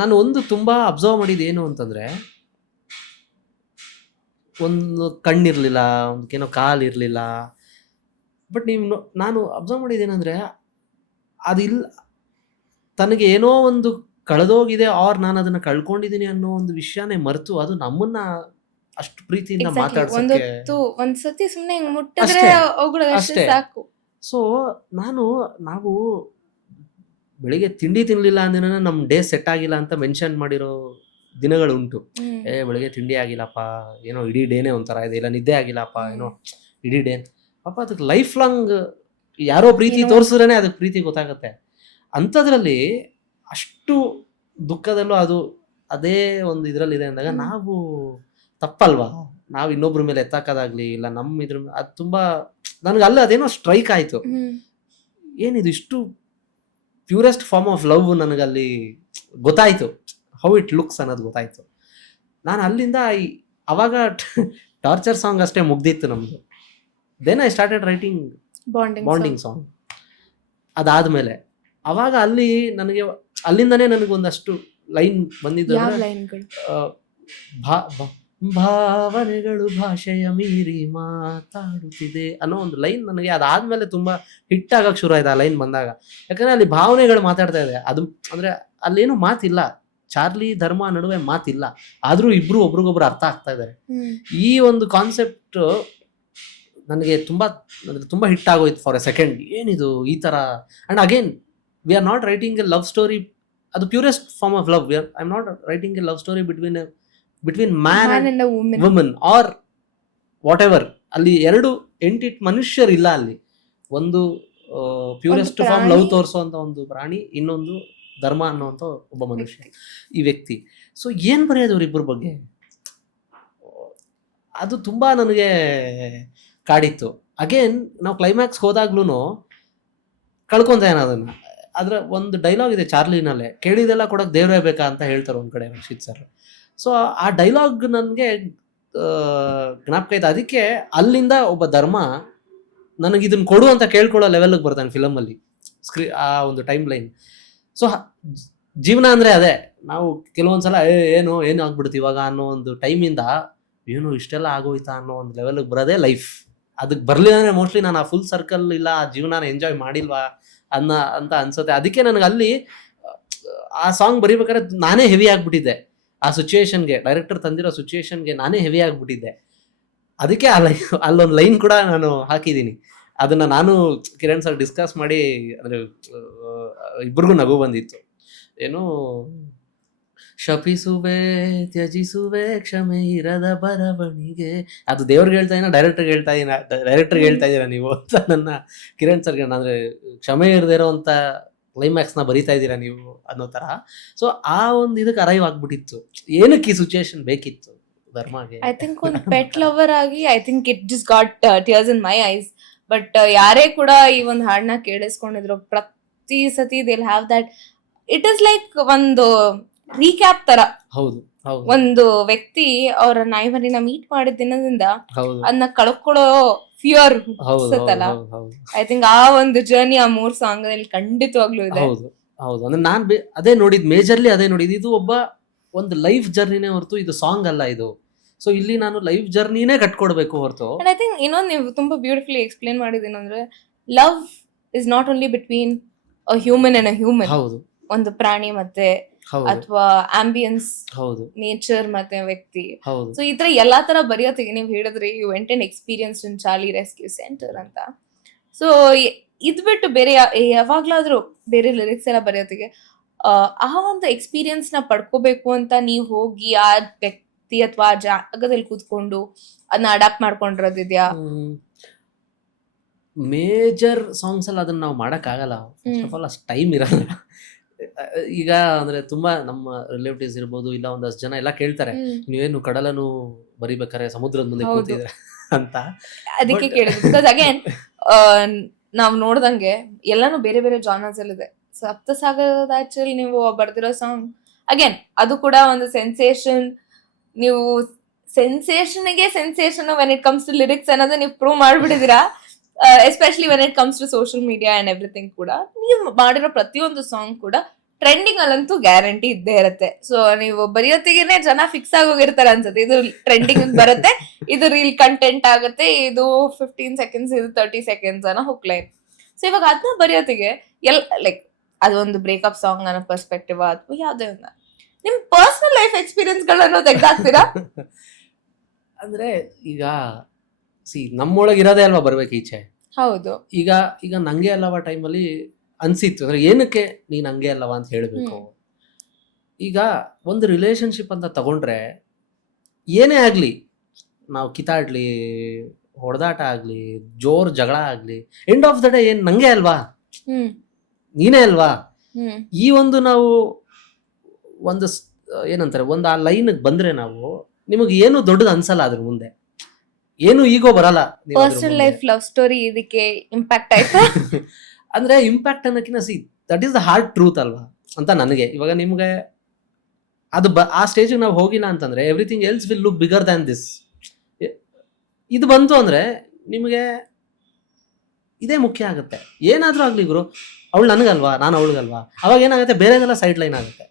ನಾನು ಒಂದು ತುಂಬ ಅಬ್ಸರ್ವ್ ಮಾಡಿದ್ದು ಏನು ಅಂತಂದರೆ, ಒಂದು ಕಣ್ಣಿರ್ಲಿಲ್ಲ, ಒಂದಕ್ಕೇನೋ ಕಾಲಿರ್ಲಿಲ್ಲ. ಬಟ್ ನಾನು ಅಬ್ಸರ್ವ್ ಮಾಡಿದ್ದೇನೆಂದ್ರೆ ಅದಿಲ್ಲ, ತನಗೆ ಏನೋ ಒಂದು ಕಳೆದೋಗಿದೆ ಆರ್ ನಾನು ಅದನ್ನ ಕಳ್ಕೊಂಡಿದ್ದೀನಿ ಅನ್ನೋ ಒಂದು ವಿಷಯನೇ ಮರೆತು ಅದು ನಮ್ಮನ್ನ ಅಷ್ಟು ಪ್ರೀತಿಯಿಂದ ಮಾತಾಡ್ಸಕ್ಕೆ ಒಂದೊತ್ತು ಒಂದ್ಸತಿ ಸುಮ್ನೆ ಹಿಂಗ್ ಮುಟ್ಟಿದ್ರೆ ಅಷ್ಟೇ, ಅವುಗಳು ಅಷ್ಟೇ ಅಷ್ಟೇ. ಸಾಕು. ಸೊ ನಾವು ಬೆಳಿಗ್ಗೆ ತಿಂಡಿ ತಿನ್ಲಿಲ್ಲ ಅಂದಿನ ನಮ್ ಡೇ ಸೆಟ್ ಆಗಿಲ್ಲ ಅಂತ ಮೆನ್ಷನ್ ಮಾಡಿರೋ ದಿನಗಳು ಉಂಟು. ಬೆಳಿಗ್ಗೆ ತಿಂಡಿ ಆಗಿಲ್ಲಪ್ಪ, ಏನೋ ಇಡೀ ಡೇನೇ ಒಂಥರ ಇದೆ, ಇಲ್ಲ ನಿದ್ದೆ ಆಗಿಲ್ಲಪ್ಪ, ಏನೋ ಇಡೀ ಡೇ. ಪಾಪ ಅದಕ್ಕೆ ಲೈಫ್ ಲಾಂಗ್ ಯಾರೋ ಪ್ರೀತಿ ತೋರಿಸಿದ್ರೇನೆ ಅದಕ್ಕೆ ಪ್ರೀತಿ ಗೊತ್ತಾಗುತ್ತೆ. ಅಂಥದ್ರಲ್ಲಿ ಅಷ್ಟು ದುಃಖದಲ್ಲೂ ಅದು ಅದೇ ಒಂದು ಇದ್ರಲ್ಲಿದೆ ಅಂದಾಗ ನಾವು ತಪ್ಪಲ್ವಾ, ನಾವು ಇನ್ನೊಬ್ರ ಮೇಲೆ ಎತ್ತಾಕೋದಾಗ್ಲಿ ಇಲ್ಲ ನಮ್ಮ ಇದ್ರ ಅದು ತುಂಬಾ ನನಗೆ ಅಲ್ಲ ಅದೇನೋ ಸ್ಟ್ರೈಕ್ ಆಯ್ತು. ಏನಿದು ಇಷ್ಟು ಪ್ಯೂರೆಸ್ಟ್ ಫಾರ್ಮ್ ಆಫ್ ಲವ್ ನನಗಲ್ಲಿ ಗೊತ್ತಾಯ್ತು, ಹೌ ಇಟ್ ಲುಕ್ಸ್ ಅನ್ನೋದು ಗೊತ್ತಾಯ್ತು. ನಾನು ಅಲ್ಲಿಂದ ಅವಾಗ ಟಾರ್ಚರ್ ಸಾಂಗ್ ಅಷ್ಟೇ ಮುಗ್ದಿತ್ತು ನಮ್ದು. Then I started writing bonding song. ಅದಾದ್ಮೇಲೆ ಅವಾಗ ಅಲ್ಲಿ ನನಗೆ ಅಲ್ಲಿಂದನೇ ನನಗೊಂದಷ್ಟು ಲೈನ್ ಬಂದಿದ್ದು ಯಾವ ಅಂದ್ರೆ, ಲೈನ್ಗಳು? ಭಾವನೆಗಳು ಭಾಷೆಯ ಮೀರಿ ಮಾತಾಡುತ್ತಿದೆ ಅನ್ನೋ ಒಂದು ಲೈನ್ ನನಗೆ ಅದಾದ್ಮೇಲೆ ತುಂಬಾ ಹಿಟ್ ಆಗಕ್ ಶುರು ಆಯ್ತು ಆ ಲೈನ್ ಬಂದಾಗ. ಯಾಕಂದ್ರೆ ಅಲ್ಲಿ ಭಾವನೆಗಳು ಮಾತಾಡ್ತಾ ಇದೆ. ಅದು ಅಂದ್ರೆ ಅಲ್ಲೇನು ಮಾತಿಲ್ಲ, ಚಾರ್ಲಿ ಧರ್ಮ ನಡುವೆ ಮಾತಿಲ್ಲ, ಆದ್ರೂ ಇಬ್ರು ಒಬ್ರಿಗೊಬ್ರು ಅರ್ಥ ಆಗ್ತಾ ಇದ್ದಾರೆ. ಈ ಒಂದು ಕಾನ್ಸೆಪ್ಟ್ ನನಗೆ ತುಂಬಾ ಹಿಟ್ ಆಗೋಯ್ತು ಫಾರ್ ಎ ಸೆಕೆಂಡ್. ಏನಿದು ಈ ತರ. And again we are not writing a love story, ಅದು purest form of love. I am not writing a love story between man and woman or whatever. ಅಲ್ಲಿ ಎರಡು ಮನುಷ್ಯರು ಇಲ್ಲ, ಅಲ್ಲಿ ಒಂದು ಪ್ಯೂರೆಸ್ಟ್ ಫಾರ್ಮ್ ಲವ್ ತೋರಿಸುವಂತ ಒಂದು ಪ್ರಾಣಿ, ಇನ್ನೊಂದು ಧರ್ಮ ಅನ್ನುವಂತ ಒಬ್ಬ ಮನುಷ್ಯ, ಈ ವ್ಯಕ್ತಿ. ಸೊ ಏನ್ ಬರೆಯೋದು ಅವ್ರಿಬ್ಬರ ಬಗ್ಗೆ, ಅದು ತುಂಬಾ ನನಗೆ ಕಾಡಿತ್ತು. ಅಗೇನ್ ನಾವು ಕ್ಲೈಮ್ಯಾಕ್ಸ್ ಹೋದಾಗ್ಲೂ ಕಳ್ಕೊಂತೇನೆ ಅದನ್ನ. ಅದ್ರ ಒಂದು ಡೈಲಾಗ್ ಇದೆ ಚಾರ್ಲಿನಲ್ಲೇ, ಕೇಳಿದೆಲ್ಲ ಕೊಡಕ್ ದೇವ್ರೇ ಬೇಕಾ ಅಂತ ಹೇಳ್ತಾರೆ ಒಂದ್ ಕಡೆ ರಕ್ಷಿತ್ ಸರ್. ಸೊ ಆ ಡೈಲಾಗ್ ನನಗೆ ಜ್ಞಾಪಕ ಇದೆ. ಅದಕ್ಕೆ ಅಲ್ಲಿಂದ ಒಬ್ಬ ಧರ್ಮ ನನಗೆ ಇದನ್ನ ಕೊಡು ಅಂತ ಕೇಳ್ಕೊಳ್ಳೋ ಲೆವೆಲ್ಗೆ ಬರ್ತಾನೆ ಫಿಲಮಲ್ಲಿ, ಆ ಒಂದು ಟೈಮ್ ಲೈನ್. ಸೊ ಜೀವನ ಅಂದ್ರೆ ಅದೇ, ನಾವು ಕೆಲವೊಂದ್ಸಲ ಏನು ಆಗ್ಬಿಡುತ್ತೆ ಇವಾಗ ಅನ್ನೋ ಒಂದು ಟೈಮಿಂದ ಏನು ಇಷ್ಟೆಲ್ಲ ಆಗೋಯ್ತಾ ಅನ್ನೋ ಒಂದು ಲೆವೆಲ್ಗೆ ಬರೋದೇ ಲೈಫ್. ಅದಕ್ಕೆ ಬರ್ಲಿಲ್ಲ ಅಂದ್ರೆ ಮೋಸ್ಟ್ಲಿ ನಾನು ಆ ಫುಲ್ ಸರ್ಕಲ್ ಇಲ್ಲ ಆ ಜೀವನ ಎಂಜಾಯ್ ಮಾಡಿಲ್ವಾ ಅಂತ ಅನ್ಸುತ್ತೆ. ಅದಕ್ಕೆ ನನಗೆ ಅಲ್ಲಿ ಆ ಸಾಂಗ್ ಬರೀಬೇಕಾದ್ರೆ ನಾನೇ ಹೆವಿ ಆಗ್ಬಿಟ್ಟಿದ್ದೆ ಆ ಸಿಚುಯೇಷನ್ಗೆ, ಡೈರೆಕ್ಟರ್ ತಂದಿರೋ ಸಿಚುಯೇಷನ್ಗೆ ನಾನೇ ಹೆವಿ ಆಗ್ಬಿಟ್ಟಿದ್ದೆ. ಅದಕ್ಕೆ ಅಲ್ಲೊಂದು ಲೈನ್ ಕೂಡ ನಾನು ಹಾಕಿದ್ದೀನಿ. ಅದನ್ನ ನಾನು ಕಿರಣ್ ಸರ್ ಡಿಸ್ಕಸ್ ಮಾಡಿ ಅಂದ್ರೆ ಇಬ್ರಿಗೂ ನಗು ಬಂದಿತ್ತು. ಏನು ಶಪಿಸುವೆ ತ್ಯಜಿಸುವೆ ಕ್ಷಮೆ ಇರದ ಬರವಣಿಗೆ, ಅದು ದೇವ್ರಿಗೆ ಹೇಳ್ತಾ ಇದೀನ ಡೈರೆಕ್ಟರ್ಗೆ ಹೇಳ್ತಾ ಇದೀರ ನೀವು ಅಂತ ನನ್ನ ಕಿರಣ್ ಸರ್ಗೆ, ಅಂದ್ರೆ ಕ್ಷಮೆ ಇರದೇ ಇರೋಂಥ ಕ್ಲೈಮ್ಯಾಕ್ಸ್ನ ಬರೀತಾ ಇದ್ದೀರಾ ನೀವು ಅನ್ನೋ ತರ. ಸೊ ಆ ಒಂದು ಇದಕ್ಕೆ ಅರೈವ್ ಆಗ್ಬಿಟ್ಟಿತ್ತು. ಏನಕ್ಕೆ ಈ ಸಿಚುಯೇಷನ್ ಬೇಕಿತ್ತು ಧರ್ಮಗೆ? ಐ ಥಿಂಕ್ ಒಂದು ಪೆಟ್ ಲವರ್ ಆಗಿ I think it just got tears in my ice. But ಯಾರೇ ಕೂಡ ಈ ಒಂದು ಹಾಡನ್ನ ಕೇಳಿಸ್ಕೊಂಡಿದ್ರು ಪ್ರತಿ ಸತಿ they have that, it is like ಒಂದು ರೀಕ್ಯಾಪ್ ತರ. ಹೌದು, ಒಂದು ವ್ಯಕ್ತಿ ಅವರ ನಾಯಿಮರಿನ ಮೀಟ್ ಮಾಡಿದ ದಿನದಿಂದ ಹೌದು, ಅದನ್ನ ಕಳ್ಕೊಳ್ಳೋ ಫಿಯರ್ ಅನ್ಸತ್ತಲ್ಲ. ಐ ಥಿಂಕ್ ಆ ಒಂದು ಜರ್ನಿ ಆ 3 ಸಾಂಗ್ ಅಲ್ಲಿ ಖಂಡಿತವಾಗ್ಲೂ ಇದೆ. ಹೌದು. ಅಂದ್ರೆ ನಾನ್ ಅದೇ ನೋಡಿದ್, ಮೇಜರ್ಲಿ ಅದೇ ನೋಡಿದ್. ಇದು ಒಂದು ಲೈಫ್ ಜರ್ನಿನೇ ಹೊರತು ಇದು ಸಾಂಗ್ ಅಲ್ಲ ಇದು. ಸೊ ಇಲ್ಲಿ ನಾನು ಲೈಫ್ ಜರ್ನಿನೇ ಕಟ್ಕೊಡ್ಬೇಕು ಹೊರತು. ಐ ಥಿಂಕ್ ಇನ್ನೊಂದು ನೀವು ತುಂಬಾ ಬ್ಯೂಟಿಫುಲಿ ಎಕ್ಸ್ಪ್ಲೇನ್ ಮಾಡಿದ್ದೀನಂದ್ರೆ, love is not only between a human and a human, ಒಂದು ಪ್ರಾಣಿ ಮತ್ತೆ ಅಥವಾ ಆಂಬಿಯನ್ಸ್, ನೇಚರ್ ಮತ್ತೆ ವ್ಯಕ್ತಿ. ಸೊ ಈ ತರ ಎಲ್ಲಾ ತರ ಬರೆಯೋತಿಗೆ ನೀವು ಹೇಳಿದ್ರಿ you went and experience in Charlie rescue centre ಅಂತ. ಸೊ ಇದ್ ಬಿಟ್ಟು ಬೇರೆ ಯಾವಾಗ್ಲಾದ್ರೂ ಬೇರೆ ಲಿರಿಕ್ಸ್ ಎಲ್ಲ ಬರೆಯೋತಿಗೆ ಆ ಒಂದು ಎಕ್ಸ್ಪೀರಿಯನ್ಸ್ ನ ಪಡ್ಕೋಬೇಕು ಅಂತ ನೀವು ಹೋಗಿ ಆ ವ್ಯಕ್ತಿ ಅಥವಾ ಆ ಜಾಗದಲ್ಲಿ ಕೂತ್ಕೊಂಡು ಅದನ್ನ ಅಡಾಪ್ಟ್ ಮಾಡ್ಕೊಂಡಿರೋದಿದ್ಯಾ? ಮೇಜರ್ ಸಾಂಗ್ಸ್ ಅಲ್ಲಿ ಅದನ್ನ ನಾವು ಮಾಡಕ್ ಆಗಲ್ಲ. ಫಸ್ಟ್ ಆಫ್ ಆಲ್ ಅಷ್ಟು ಟೈಮ್ ಇರಲ್ಲ. ಈಗ ಅಂದ್ರೆ ತುಂಬಾ ನಮ್ಮ ರಿಲೇಟಿವ್ಸ್ ಇರ್ಬೋದು, ಇಲ್ಲ ಒಂದಷ್ಟು ಜನ ಎಲ್ಲ ಕೇಳ್ತಾರೆ, ನೀವೇನು ಕಡಲನು ಬರಿಬೇಕಾರೆ ಸಮುದ್ರದ ಮುಂದೆ ಕೂತಿದ್ರೆ ಅಂತ. ಅದಕ್ಕೆ ಕೇಳಿದ್ರು. ಬಿಕಾಸ್ ಅಗೇನ್ ನಾವ್ ನೋಡ್ದಂಗೆ ಎಲ್ಲಾನು ಬೇರೆ ಬೇರೆ ಜಾನರ್ಸ್ ಅಲ್ಲಿ ಇದೆ. ಸಪ್ತಸಾಗರದ ಆಕ್ಚುಲಿ ನೀವು ಬರ್ದಿರೋ ಸಾಂಗ್ ಅಗೇನ್ ಅದು ಕೂಡ ಒಂದು ಸೆನ್ಸೇಷನ್. ನೀವು ಸೆನ್ಸೇಷನ್ಗೆ sensation when it comes to lyrics ಅನ್ನೋದು ನೀವು ಪ್ರೂವ್ ಮಾಡ್ಬಿಟ್ಟಿದ್ದೀರಾ. Especially when it comes to social media and everything ಕೂಡ ನೀವು ಮಾಡಿರೋ ಪ್ರತಿಯೊಂದು ಸಾಂಗ್ ಕೂಡ ಟ್ರೆಂಡಿಂಗ್ ಅಲ್ಲಂತೂ ಗ್ಯಾರಂಟಿ ಇದ್ದೇ ಇರುತ್ತೆ. ಸೊ ನೀವು ಬರೆಯೋತ್ತಿಗೆನೆ ಜನ ಫಿಕ್ಸ್ ಆಗೋಗಿರ್ತಾರೆ ಅನ್ಸುತ್ತೆ, ಇದು ಟ್ರೆಂಡಿಂಗ್ ಬರುತ್ತೆ, ಇದು ರೀಲ್ ಕಂಟೆಂಟ್ ಆಗುತ್ತೆ, ಇದು 15 ಸೆಕೆಂಡ್ಸ್, ಇದು 30 ಸೆಕೆಂಡ್ಸ್ ಅನ್ನೋ ಹುಕ್ ಲೈನ್. ಸೊ ಇವಾಗ ಅದನ್ನ ಬರೆಯೋತ್ತಿಗೆ ಲೈಕ್ ಅದೊಂದು ಬ್ರೇಕಪ್ ಸಾಂಗ್ ಅನ್ನೋ ಪರ್ಸ್ಪೆಕ್ಟಿವ್ ಅಥವಾ ಯಾವ್ದೇ ಒಂದು ನಿಮ್ ಪರ್ಸನಲ್ ಲೈಫ್ ಎಕ್ಸ್ಪೀರಿಯನ್ಸ್ ಗಳನ್ನು ತೆಗ್ದಾಕ್ತೀರಾ? ಅಂದ್ರೆ ಈಗ ನಮ್ಮೊಳಗೆ ಇರೋದೇ ಅಲ್ವಾ ಬರ್ಬೇಕು ಈಚೆ. ಹೌದು. ಈಗ ನಂಗೆ ಅಲ್ಲವ ಟೈಮಲ್ಲಿ ಅನ್ಸಿತ್ತು, ಅಂದ್ರೆ ಏನಕ್ಕೆ ನೀನ್ ಹಂಗೆ ಅಲ್ಲವಾ ಅಂತ ಹೇಳ್ಬೇಕು. ಈಗ ಒಂದು ರಿಲೇಶನ್ಶಿಪ್ ಅಂತ ತಗೊಂಡ್ರೆ ಏನೇ ಆಗ್ಲಿ, ನಾವು ಕಿತ್ತಾಡ್ಲಿ, ಹೊಡೆದಾಟ ಆಗ್ಲಿ, ಜೋರ್ ಜಗಳ ಆಗ್ಲಿ, ಎಂಡ್ ಆಫ್ ದ ಡೇ ಏನ್ ನಂಗೆ ಅಲ್ವಾ, ನೀನೇ ಅಲ್ವಾ. ಈ ಒಂದು ನಾವು ಒಂದು ಏನಂತಾರೆ ಒಂದು ಆ ಲೈನ್ ಬಂದ್ರೆ ನಾವು ನಿಮಗೆ ಏನು ದೊಡ್ಡದು ಅನ್ಸಲ್ಲ, ಅದ್ರ ಮುಂದೆ ಏನು ಈಗೋ ಬರಲ್ಲ. ಪರ್ಸನಲ್ ಲೈಫ್ ಲವ್ ಸ್ಟೋರಿ ಇದಕ್ಕೆ ಇಂಪ್ಯಾಕ್ಟ್ ಆಯ್ತಾ? ಅಂದ್ರೆ ಇಂಪ್ಯಾಕ್ಟ್ ಅನ್ನೋಕಿನ that is the hard truth ಅಲ್ವಾ ಅಂತ ನನಗೆ. ಇವಾಗ ನಿಮ್ಗೆ ಅದು ಆ ಸ್ಟೇಜ್ ನಾವು ಹೋಗಿಲ್ಲ ಅಂತಂದ್ರೆ everything else will look bigger than this. ಇದು ಬಂತು ಅಂದ್ರೆ ನಿಮಗೆ ಇದೇ ಮುಖ್ಯ ಆಗುತ್ತೆ. ಏನಾದ್ರೂ ಆಗ್ಲಿ ಗುರು, ಅವಳು ನನಗಲ್ವಾ, ನಾನು ಅವಳಿಗಲ್ವಾ, ಅವಾಗ ಏನಾಗುತ್ತೆ ಬೇರೆದೆಲ್ಲ ಸೈಡ್ ಲೈನ್ ಆಗುತ್ತೆ.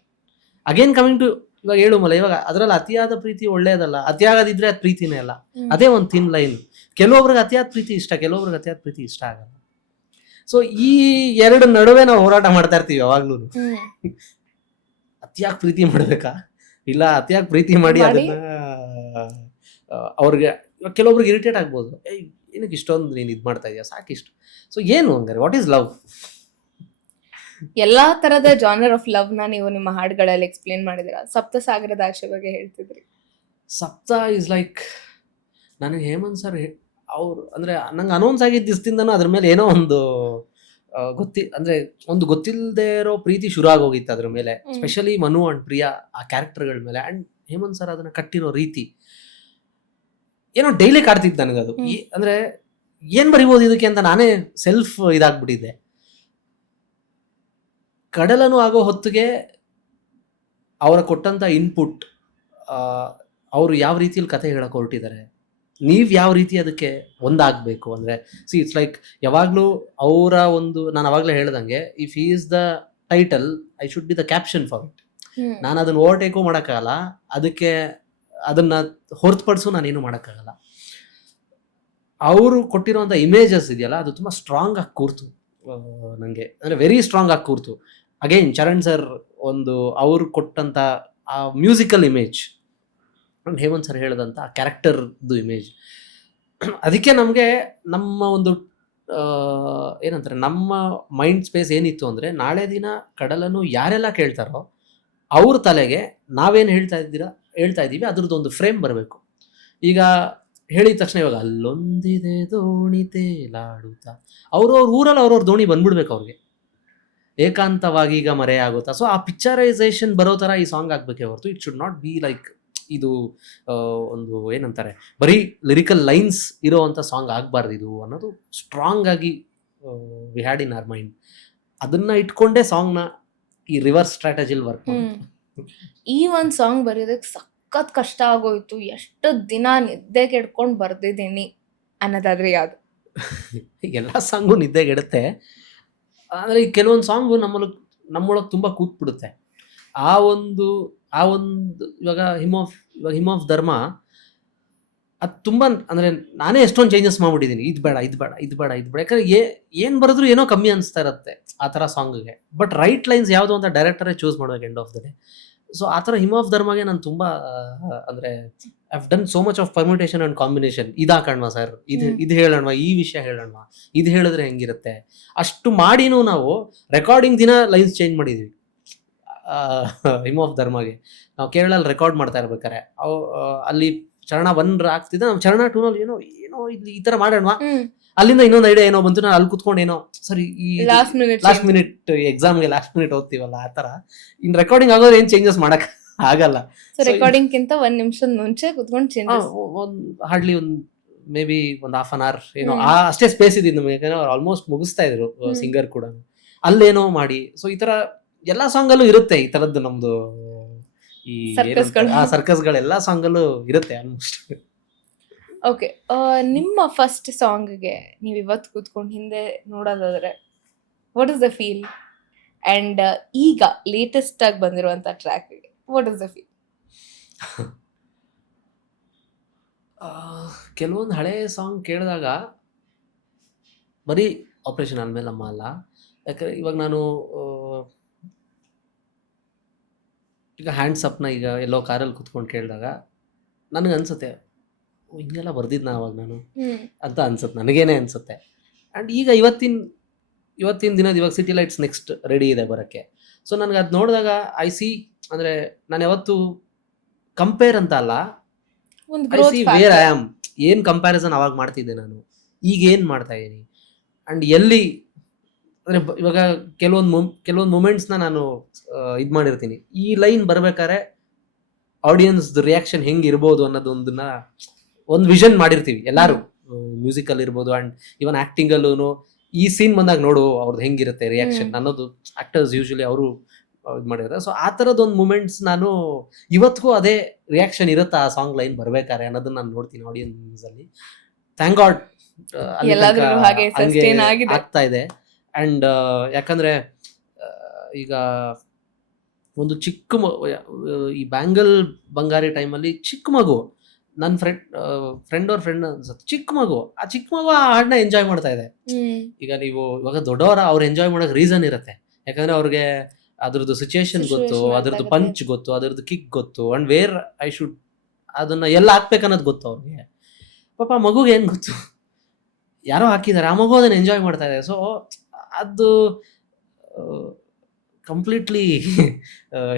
ಅಗೇನ್ ಕಮಿಂಗ್ ಟು ಇವಾಗ ಹೇಳು ಮಲ್ಲ, ಇವಾಗ ಅದ್ರಲ್ಲಿ ಅತಿಯಾದ ಪ್ರೀತಿ ಒಳ್ಳೇದಲ್ಲ, ಅತಿಯಾಗದಿದ್ರೆ ಅದು ಪ್ರೀತಿನೇ ಅಲ್ಲ. ಅದೇ ಒಂದು ಥಿನ್ ಲೈನ್. ಕೆಲವೊಬ್ರಿಗೆ ಅತಿಯಾದ ಪ್ರೀತಿ ಇಷ್ಟ, ಕೆಲವೊಬ್ರಿಗೆ ಅತಿಯಾದ ಪ್ರೀತಿ ಇಷ್ಟ ಆಗಲ್ಲ. ಸೊ ಈ ಎರಡು ನಡುವೆ ನಾವು ಹೋರಾಟ ಮಾಡ್ತಾ ಇರ್ತೀವಿ ಯಾವಾಗ್ಲೂ. ಅತಿಯಾಗಿ ಪ್ರೀತಿ ಮಾಡ್ಬೇಕಾ, ಇಲ್ಲ ಅತಿಯಾಗಿ ಪ್ರೀತಿ ಮಾಡಿ ಅದನ್ನ ಅವ್ರಿಗೆ ಕೆಲವೊಬ್ರಿಗೆ ಇರಿಟೇಟ್ ಆಗ್ಬೋದು, ಏನಕ್ಕೆ ಇಷ್ಟೊಂದು ನೀನು ಇದು ಮಾಡ್ತಾ ಇದೀಯ, ಸಾಕಿಷ್ಟು. ಸೊ ಏನು ಹಂಗಾರೆ ವಾಟ್ ಈಸ್ ಲವ್? ಎಲ್ಲಾ ತರದ ಜಾನರ್ ಆಫ್ ಲವ್ ನ ನೀವು ನಿಮ್ಮ ಹಾಡುಗಳಲ್ಲಿ ಎಕ್ಸ್ಪ್ಲೇನ್ ಮಾಡಿದಿರಾ. ಸಪ್ತಸಾಗರದ ಆಶೆ ಬಗ್ಗೆ ಹೇಳ್ತಿದ್ರಿ. ಸಪ್ತ ಇಸ್ ಲೈಕ್, ನನಗೆ ಹೇಮಂತ್ ಸರ್ ಅವ್ರು ಅಂದ್ರೆ ನಂಗೆ ಅನೌನ್ಸ್ ಆಗಿದ್ದ ದಿವಸದಿಂದನೂ ಅದ್ರ ಮೇಲೆ ಏನೋ ಒಂದು ಅಂದ್ರೆ ಒಂದು ಗೊತ್ತಿಲ್ಲದೆ ಇರೋ ಪ್ರೀತಿ ಶುರು ಆಗೋಗಿತ್ತು ಅದ್ರ ಮೇಲೆ, ಸ್ಪೆಷಲಿ ಮನು ಅಂಡ್ ಪ್ರಿಯಾ ಆ ಕ್ಯಾರೆಕ್ಟರ್ಗಳ ಮೇಲೆ. ಅಂಡ್ ಹೇಮಂತ್ ಸರ್ ಅದನ್ನ ಕಟ್ಟಿರೋ ರೀತಿ ಏನೋ ಡೈಲಿ ಕಾಡ್ತಿತ್ತು ನನಗದು. ಅಂದ್ರೆ ಏನ್ ಬರಿಬೋದು ಇದಕ್ಕೆ ಅಂತ ನಾನೇ ಸೆಲ್ಫ್ ಇದಾಗ್ಬಿಟ್ಟಿದ್ದೆ. ಕಡಲನು ಆಗೋ ಹೊತ್ತಿಗೆ ಅವರ ಕೊಟ್ಟಂತ ಇನ್ಪುಟ್, ಅವರು ಯಾವ ರೀತಿಯಲ್ಲಿ ಕತೆ ಹೇಳಕ್ ಹೊರಟಿದ್ದಾರೆ, ನೀವ್ ಯಾವ ರೀತಿ ಅದಕ್ಕೆ ಒಂದಾಗಬೇಕು ಅಂದ್ರೆ ಇಟ್ಸ್ ಲೈಕ್ ಯಾವಾಗ್ಲೂ ಅವರ ಒಂದು, ನಾನು ಅವಾಗಲೇ ಹೇಳ್ದಂಗೆ if he is the title I should be the caption for it. ನಾನು ಅದನ್ನ ಓವರ್ಟೇಕು ಮಾಡೋಕ್ಕಾಗಲ್ಲ, ಅದಕ್ಕೆ ಅದನ್ನ ಹೊರತುಪಡಿಸು ನಾನೇನು ಮಾಡೋಕ್ಕಾಗಲ್ಲ. ಅವರು ಕೊಟ್ಟಿರುವಂಥ ಇಮೇಜಸ್ ಇದೆಯಲ್ಲ ಅದು ತುಂಬ ಸ್ಟ್ರಾಂಗ್ ಆಗಿ ಕೂರ್ತು ನನಗೆ, ಅಂದರೆ ವೆರಿ ಸ್ಟ್ರಾಂಗ್ ಆಗಿ ಕೂರ್ತು. ಅಗೈನ್ ಚರಣ್ ಸರ್ ಒಂದು ಅವ್ರು ಕೊಟ್ಟಂಥ ಆ ಮ್ಯೂಸಿಕಲ್ ಇಮೇಜ್, ಹೇಮಂತ್ ಸರ್ ಹೇಳಿದಂಥ ಆ ಕ್ಯಾರೆಕ್ಟರ್ದು ಇಮೇಜ್, ಅದಕ್ಕೆ ನಮಗೆ ನಮ್ಮ ಒಂದು ಏನಂತಾರೆ ನಮ್ಮ ಮೈಂಡ್ ಸ್ಪೇಸ್ ಏನಿತ್ತು ಅಂದರೆ ನಾಳೆ ದಿನ ಕಡಲನ್ನು ಯಾರೆಲ್ಲ ಕೇಳ್ತಾರೋ ಅವ್ರ ತಲೆಗೆ ನಾವೇನು ಹೇಳ್ತಾ ಇದ್ದೀವಿ ಅದ್ರದ್ದು ಒಂದು ಫ್ರೇಮ್ ಬರಬೇಕು. ಈಗ ಹೇಳಿದ ತಕ್ಷಣ ಇವಾಗ ಅಲ್ಲೊಂದಿದೆ ದೋಣಿ ತೇಲಾಡುತ್ತಾ, ಅವ್ರವ್ರ ಊರಲ್ಲಿ ಅವ್ರವ್ರ ದೋಣಿ ಬಂದ್ಬಿಡ್ಬೇಕು ಅವ್ರಿಗೆ, ಏಕಾಂತವಾಗಿ ಈಗ ಮರೆ ಆಗುತ್ತಾ. ಸೊ ಆ ಪಿಕ್ಚರೈಸೇಷನ್ ಬರೋ ಥರ ಈ ಸಾಂಗ್ ಆಗಬೇಕೇ ಹೊರತು it should not be like ಇದು ಒಂದು ಏನಂತಾರೆ ಬರೀ ಲಿರಿಕಲ್ ಲೈನ್ಸ್ ಇರೋವಂಥ ಸಾಂಗ್ ಆಗಬಾರ್ದು ಇದು ಅನ್ನೋದು ಸ್ಟ್ರಾಂಗ್ ಆಗಿ we had in our mind. ಅದನ್ನ ಇಟ್ಕೊಂಡೇ ಸಾಂಗ್ನ ಈ ರಿವರ್ಸ್ ಸ್ಟ್ರಾಟಜಿಲ್ ವರ್ಕ್. ಈ ಒಂದು ಸಾಂಗ್ ಬರೆಯೋದಕ್ಕೆ ಸಖತ್ ಕಷ್ಟ ಆಗೋಯ್ತು, ಎಷ್ಟು ದಿನ ನಿದ್ದೆ ಕೆಡ್ಕೊಂಡು ಬರ್ದಿದ್ದೀನಿ ಅನ್ನೋದಾದ್ರೆ ಯಾವುದು? ಎಲ್ಲ ಸಾಂಗು ನಿದ್ದೆಗೆಡುತ್ತೆ, ಅಂದರೆ ಈ ಕೆಲವೊಂದು ಸಾಂಗು ನಮ್ಮೊಳಗೆ ತುಂಬ ಕೂತ್ಬಿಡುತ್ತೆ. ಆ ಒಂದು ಇವಾಗ ಹಿಮ್ ಆಫ್ ಧರ್ಮ ಅದು ತುಂಬ, ಅಂದರೆ ನಾನೇ ಎಷ್ಟೊಂದು ಚೇಂಜಸ್ ಮಾಡ್ಬಿಟ್ಟಿದ್ದೀನಿ, ಇದು ಬೇಡ ಯಾಕಂದ್ರೆ ಏನು ಬರೆದ್ರು ಏನೋ ಕಮ್ಮಿ ಅನಿಸ್ತಾ ಇರುತ್ತೆ ಆ ಥರ ಸಾಂಗ್ಗೆ. ಬಟ್ ರೈಟ್ ಲೈನ್ಸ್ ಯಾವುದು ಅಂತ ಡೈರೆಕ್ಟರೇ ಚೂಸ್ ಮಾಡ್ಬೇಕು end of the day. So ಆ ಥರ ಹಿಮ್ ಆಫ್ ಧರ್ಮಗೆ ನಾನು ತುಂಬ ಅಂದರೆ I have done so much of permutation and combination. ಇದಾಕಣ್ವಾ ಸರ್, ಇದು ಹೇಳೋಣ, ಈ ವಿಷಯ ಹೇಳೋಣ, ಇದು ಹೇಳಿದ್ರೆ ಹೆಂಗಿರುತ್ತೆ, ಅಷ್ಟು ಮಾಡಿನೂ ನಾವು ರೆಕಾರ್ಡಿಂಗ್ ದಿನ ಲೈನ್ಸ್ ಚೇಂಜ್ ಮಾಡಿದ್ವಿ. ಹಿಮ್ ಆಫ್ ಧರ್ಮಗೆ ನಾವು ಕೇರಳಲ್ಲಿ ರೆಕಾರ್ಡ್ ಮಾಡ್ತಾ ಇರ್ಬೇಕಾರೆ ಅಲ್ಲಿ ಚರಣ 1 ಆಗ್ತಿದ್ದೆ, ನಾವು ಚರಣ 2ನಲ್ಲಿ ಏನೋ ಇಲ್ಲಿ ಈ ಥರ ಮಾಡೋಣ, ಅಲ್ಲಿಂದ ಇನ್ನೊಂದು ಐಡಿಯಾ ಏನೋ ಬಂತು, ನಾನು ಅಲ್ಲಿ ಕುತ್ಕೊಂಡು ಏನೋ ಸರಿ ಈ ಲಾಸ್ಟ್ ಮಿನಿಟ್ ಎಕ್ಸಾಮ್ಗೆ ಲಾಸ್ಟ್ ಮಿನಿಟ್ ಓದ್ತೀವಲ್ಲ ಆ ಥರ. ಇನ್ನು ರೆಕಾರ್ಡಿಂಗ್ ಆಗೋದ್ರೆ ಏನು ಚೇಂಜಸ್ ಮಾಡಕ್ ಆಗಲ್ಲ. ರೆಕಾರ್ಡಿಂಗ್ 1 ನಿಮಿಷದ ಮುಂಚೆ ಕುತ್ಕೊಂಡು ಹಾರ್ಡ್ಲಿ ಒಂದು ಮೇ ಬಿ ಒಂದು ಹಾಫ್ ಅನ್ ಅವರ್ ಏನೋ ಅಷ್ಟೇ ಸ್ಪೇಸ್ ಇದ್ದಿದ್ದು ನಮಗೆ, ಯಾಕಂದ್ರೆ ಅವ್ರು ಆಲ್ಮೋಸ್ಟ್ ಮುಗಿಸ್ತಾ ಇದ್ರು ಸಿಂಗರ್ ಕೂಡ, ಅಲ್ಲೇನೋ ಮಾಡಿ. ಸೊ ಈ ತರ ಎಲ್ಲಾ ಸಾಂಗ್ ಅಲ್ಲೂ ಇರುತ್ತೆ ಈ ತರದ್ದು, ನಮ್ದು ಈ ಸರ್ಕಸ್ಗಳೆಲ್ಲ ಸಾಂಗ್ ಅಲ್ಲೂ ಇರುತ್ತೆ ಆಲ್ಮೋಸ್ಟ್. ಓಕೆ, ನಿಮ್ಮ ಫಸ್ಟ್ ಸಾಂಗ್ಗೆ ನೀವು ಇವತ್ತು ಕೂತ್ಕೊಂಡು ಹಿಂದೆ ನೋಡೋದಾದ್ರೆ what is the feel? And ಈಗ ಲೇಟೆಸ್ಟ್ ಆಗಿ ಬಂದಿರುವಂತ track what is the feel? ಕೆಲವೊಂದು ಹಳೆ ಸಾಂಗ್ ಕೇಳಿದಾಗ ಬರೀ ಆಪರೇಷನ್ ಆದ್ಮೇಲೆ ನಮ್ಮ ಅಲ್ಲ, ಯಾಕಂದ್ರೆ ಇವಾಗ ನಾನು ಈಗ ಹ್ಯಾಂಡ್ಸ್ ಅಪ್ನ ಈಗ ಎಲ್ಲೋ ಕಾರಲ್ಲಿ ಕುತ್ಕೊಂಡು ಕೇಳಿದಾಗ ನನಗೆ ಅನ್ಸುತ್ತೆ ಹಿಂಗೆಲ್ಲ ಬರ್ದಿದ್ನ ಅವಾಗ ನಾನು ಅಂತ ಅನ್ಸುತ್ತೆ, ನನಗೇನೆ ಅನ್ಸುತ್ತೆ. ಆ್ಯಂಡ್ ಈಗ ಇವತ್ತಿನ ದಿನದ ಇವಾಗ ಸಿಟಿ ಲೈಟ್ಸ್ ನೆಕ್ಸ್ಟ್ ರೆಡಿ ಇದೆ ಬರೋಕ್ಕೆ. ಸೊ ನನಗೆ ಅದು ನೋಡಿದಾಗ ಐ ಸಿ, ಅಂದರೆ ನಾನು ಯಾವತ್ತು ಕಂಪೇರ್ ಅಂತ ಅಲ್ಲ, ಒಂದು I C where I am, ಏನು ಕಂಪ್ಯಾರಿಸನ್ ಅವಾಗ ಮಾಡ್ತಿದ್ದೆ ನಾನು, ಈಗ ಏನು ಮಾಡ್ತಾ ಇದ್ದೀನಿ ಆ್ಯಂಡ್ ಎಲ್ಲಿ, ಅಂದರೆ ಇವಾಗ ಕೆಲವೊಂದು ಮೂಮೆಂಟ್ಸ್ನ ನಾನು ಇದು ಮಾಡಿರ್ತೀನಿ. ಈ ಲೈನ್ ಬರ್ಬೇಕಾದ್ರೆ ಆಡಿಯನ್ಸ್ದು ರಿಯಾಕ್ಷನ್ ಹೆಂಗೆ ಇರ್ಬೋದು ಅನ್ನೋದೊಂದನ್ನ ಒಂದು ವಿಷನ್ ಮಾಡಿರ್ತೀವಿ ಎಲ್ಲರೂ, ಮ್ಯೂಸಿಕಲ್ಲಿ ಇರ್ಬೋದು ಆ್ಯಂಡ್ ಇವನ್ ಆ್ಯಕ್ಟಿಂಗಲ್ಲೂ. ಈ ಸೀನ್ ಬಂದಾಗ ನೋಡು ಅವ್ರದ್ದು ಹೆಂಗಿರುತ್ತೆ ರಿಯಾಕ್ಷನ್ ಅನ್ನೋದು ಆ್ಯಕ್ಟರ್ಸ್ ಯೂಶಲಿ ಅವರು ಇದು ಮಾಡಿರ್ತಾರೆ. ಸೊ ಆ ಥರದ್ದೊಂದು ಮೂಮೆಂಟ್ಸ್ ನಾನು ಇವತ್ತಿಗೂ ಅದೇ ರಿಯಾಕ್ಷನ್ ಇರುತ್ತೆ ಆ ಸಾಂಗ್ ಲೈನ್ ಬರ್ಬೇಕಾರೆ ಅನ್ನೋದನ್ನ ನಾನು ನೋಡ್ತೀನಿ ಆಡಿಯನ್ಸಲ್ಲಿ. ಥ್ಯಾಂಕ್ ಗಾಡ್ ಎಲ್ಲಾದ್ರಲ್ಲೂ ಹಾಗೆ sustain ಆಗಿದೆ. ಆಗ್ತಾ ಇದೆ. ಆ್ಯಂಡ್ ಯಾಕಂದರೆ ಈಗ ಒಂದು ಚಿಕ್ಕ ಈ ಬ್ಯಾಂಗಲ್ ಬಂಗಾರಿ ಟೈಮಲ್ಲಿ ಚಿಕ್ಕ ಮಗು, ನನ್ನ ಫ್ರೆಂಡ್ ಅನ್ಸುತ್ತೆ, ಚಿಕ್ಕ ಮಗು ಆ ಹಾಡನ್ನ ಎಂಜಾಯ್ ಮಾಡ್ತಾ ಇದೆ. ಈಗ ನೀವು ಇವಾಗ ದೊಡ್ಡವರ ಅವ್ರು ಎಂಜಾಯ್ ಮಾಡೋಕೆ ರೀಸನ್ ಇರುತ್ತೆ, ಯಾಕಂದ್ರೆ ಅವ್ರಿಗೆ ಅದ್ರದ್ದು ಸಿಚುಯೇಷನ್ ಗೊತ್ತು, ಅದ್ರದ್ದು ಪಂಚ್ ಗೊತ್ತು, ಅದ್ರದ್ದು ಕಿಕ್ ಗೊತ್ತು, ಅಂಡ್ ವೇರ್ ಐ ಶುಡ್ ಅದನ್ನ ಎಲ್ಲ ಹಾಕ್ಬೇಕನ್ನೋದು ಗೊತ್ತು ಅವ್ರಿಗೆ. ಪಾಪ ಮಗುಗೆ ಏನು ಗೊತ್ತು, ಯಾರೋ ಹಾಕಿದ್ದಾರೆ, ಆ ಮಗು ಅದನ್ನ ಎಂಜಾಯ್ ಮಾಡ್ತಾ ಇದೆ. ಸೊ ಅದು ಕಂಪ್ಲೀಟ್ಲಿ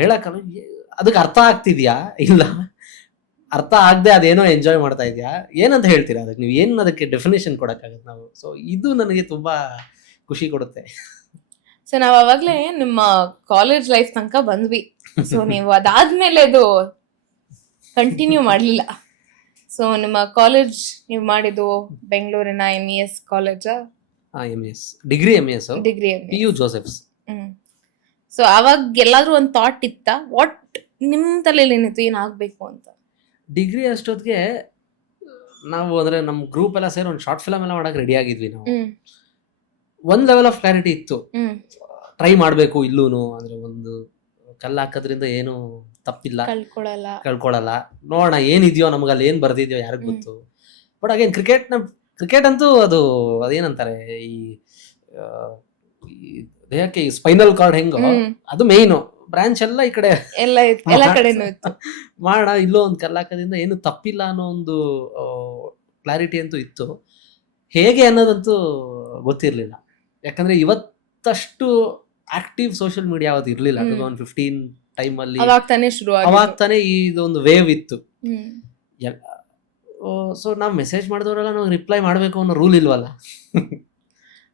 ಹೇಳಕ್ಕಲ್ಲ, ಅದಕ್ಕೆ ಅರ್ಥ ಆಗ್ತಿದ್ಯಾ ಇಲ್ಲ, ಅರ್ಥ ಆಗದೆ ಅದೇನೋ ಎಂಜಾಯ್ ಮಾಡ್ತಾ ಇದೆಯಾ ಏನಂತ ಹೇಳ್ತೀರಾ ಅದಕ್ಕೆ, ನೀವು ಏನು ಅದಕ್ಕೆ ಡೆಫಿನೇಷನ್ ಕೊಡೋಕ್ಕಾಗತ್ತೆ ನಾವು. ಸೊ ಇದು ನನಗೆ ತುಂಬಾ ಖುಷಿ ಕೊಡುತ್ತೆ. ಸೊ ನಾವ್ ಅವಾಗ್ಲೇ ನಿಮ್ಮ ಕಾಲೇಜ್ ಲೈಫ್ ತನಕ ಬಂದ್ವಿ. ಸೊ ನೀವು ಅದಾದ್ಮೇಲೆ ಅದು ಕಂಟಿನ್ಯೂ ಮಾಡ್ಲಿಲ್ಲ. ಸೊ ನಿಮ್ಮ ಕಾಲೇಜ್ ನೀವು ಮಾಡಿದ್ದು ಬೆಂಗಳೂರಿನ MES college, MES degree, MES degree PU Joseph's. So ಅವಾಗ ಎಲ್ಲಾದ್ರೂ ಒಂದು ಥಾಟ್ ಇತ್ತ, ವಾಟ್ ನಿಮ್ ತಲೆಯಲ್ಲಿ ಏನಿತ್ತು ಏನಾಗ್ಬೇಕು ಅಂತ? ಡಿಗ್ರಿ ಅಷ್ಟೊತ್ತಿಗೆ ನಾವು ಅಂದ್ರೆ ನಮ್ಮ ಗ್ರೂಪ್ ಎಲ್ಲ ಸೇರಿ ಒಂದು ಶಾರ್ಟ್ ಫಿಲಮ್ ಎಲ್ಲ ಮಾಡಕ್ಕೆ ರೆಡಿ ಆಗಿದ್ವಿ ನಾವು. ಒಂದು ಲೆವೆಲ್ ಆಫ್ ಕ್ಲಾರಿಟಿ ಇತ್ತು, ಟ್ರೈ ಮಾಡಬೇಕು ಇಲ್ಲೂನು, ಅಂದ್ರೆ ಒಂದು ಕಲ್ಲು ಹಾಕೋದ್ರಿಂದ ಏನು ತಪ್ಪಿಲ್ಲ, ಕಳ್ಕೊಳಲ್ಲ, ನೋಡೋಣ ಏನಿದೆಯೋ ನಮ್ಗೆ ಅಲ್ಲಿ ಏನು ಬರ್ದಿದ್ಯೋ ಯಾರಿಗ್ ಗೊತ್ತು. ಬಟ್ ಅಗೇನ್ ಕ್ರಿಕೆಟ್ ಅಂತೂ ಅದೇನಂತಾರೆ ಈ ದೇಹಕ್ಕೆ ಈ ಸ್ಪೈನಲ್ ಕಾರ್ಡ್ ಹೆಂಗೋ ಅದು ಮೇಯ್ನು, ಬ್ರಾಂಚ್ ಎಲ್ಲ ಈ ಕಡೆ ಎಲ್ಲ ಕಡೆನೂ ಇತ್ತು. ಮಾಡೋಣ ಇಲ್ಲೋ ಒಂದು ಕಲ್ಲಾಕದಿಂದ ಏನು ತಪ್ಪಿಲ್ಲ ಅನ್ನೋ ಒಂದು ಕ್ಲಾರಿಟಿ ಅಂತೂ ಇತ್ತು. ಹೇಗೆ ಅನ್ನೋದಂತೂ ಗೊತ್ತಿರಲಿಲ್ಲ, ಯಾಕಂದ್ರೆ ಇವತ್ತಷ್ಟು ಆಕ್ಟಿವ್ ಸೋಷಿಯಲ್ ಮೀಡಿಯಾ ಅವತ್ತು ಇರಲಿಲ್ಲ. 2015 ಟೈಮಲ್ಲಿ ಅವಾಗ ತಾನೇ ಇದೊಂದು ವೇವ್ ಇತ್ತು. ಸೊ ನಾವು ಮೆಸೇಜ್ ಮಾಡಿದವರೆಲ್ಲ ನಾವು ರಿಪ್ಲೈ ಮಾಡಬೇಕು ಅನ್ನೋ ರೂಲ್ ಇಲ್ವಲ್ಲ.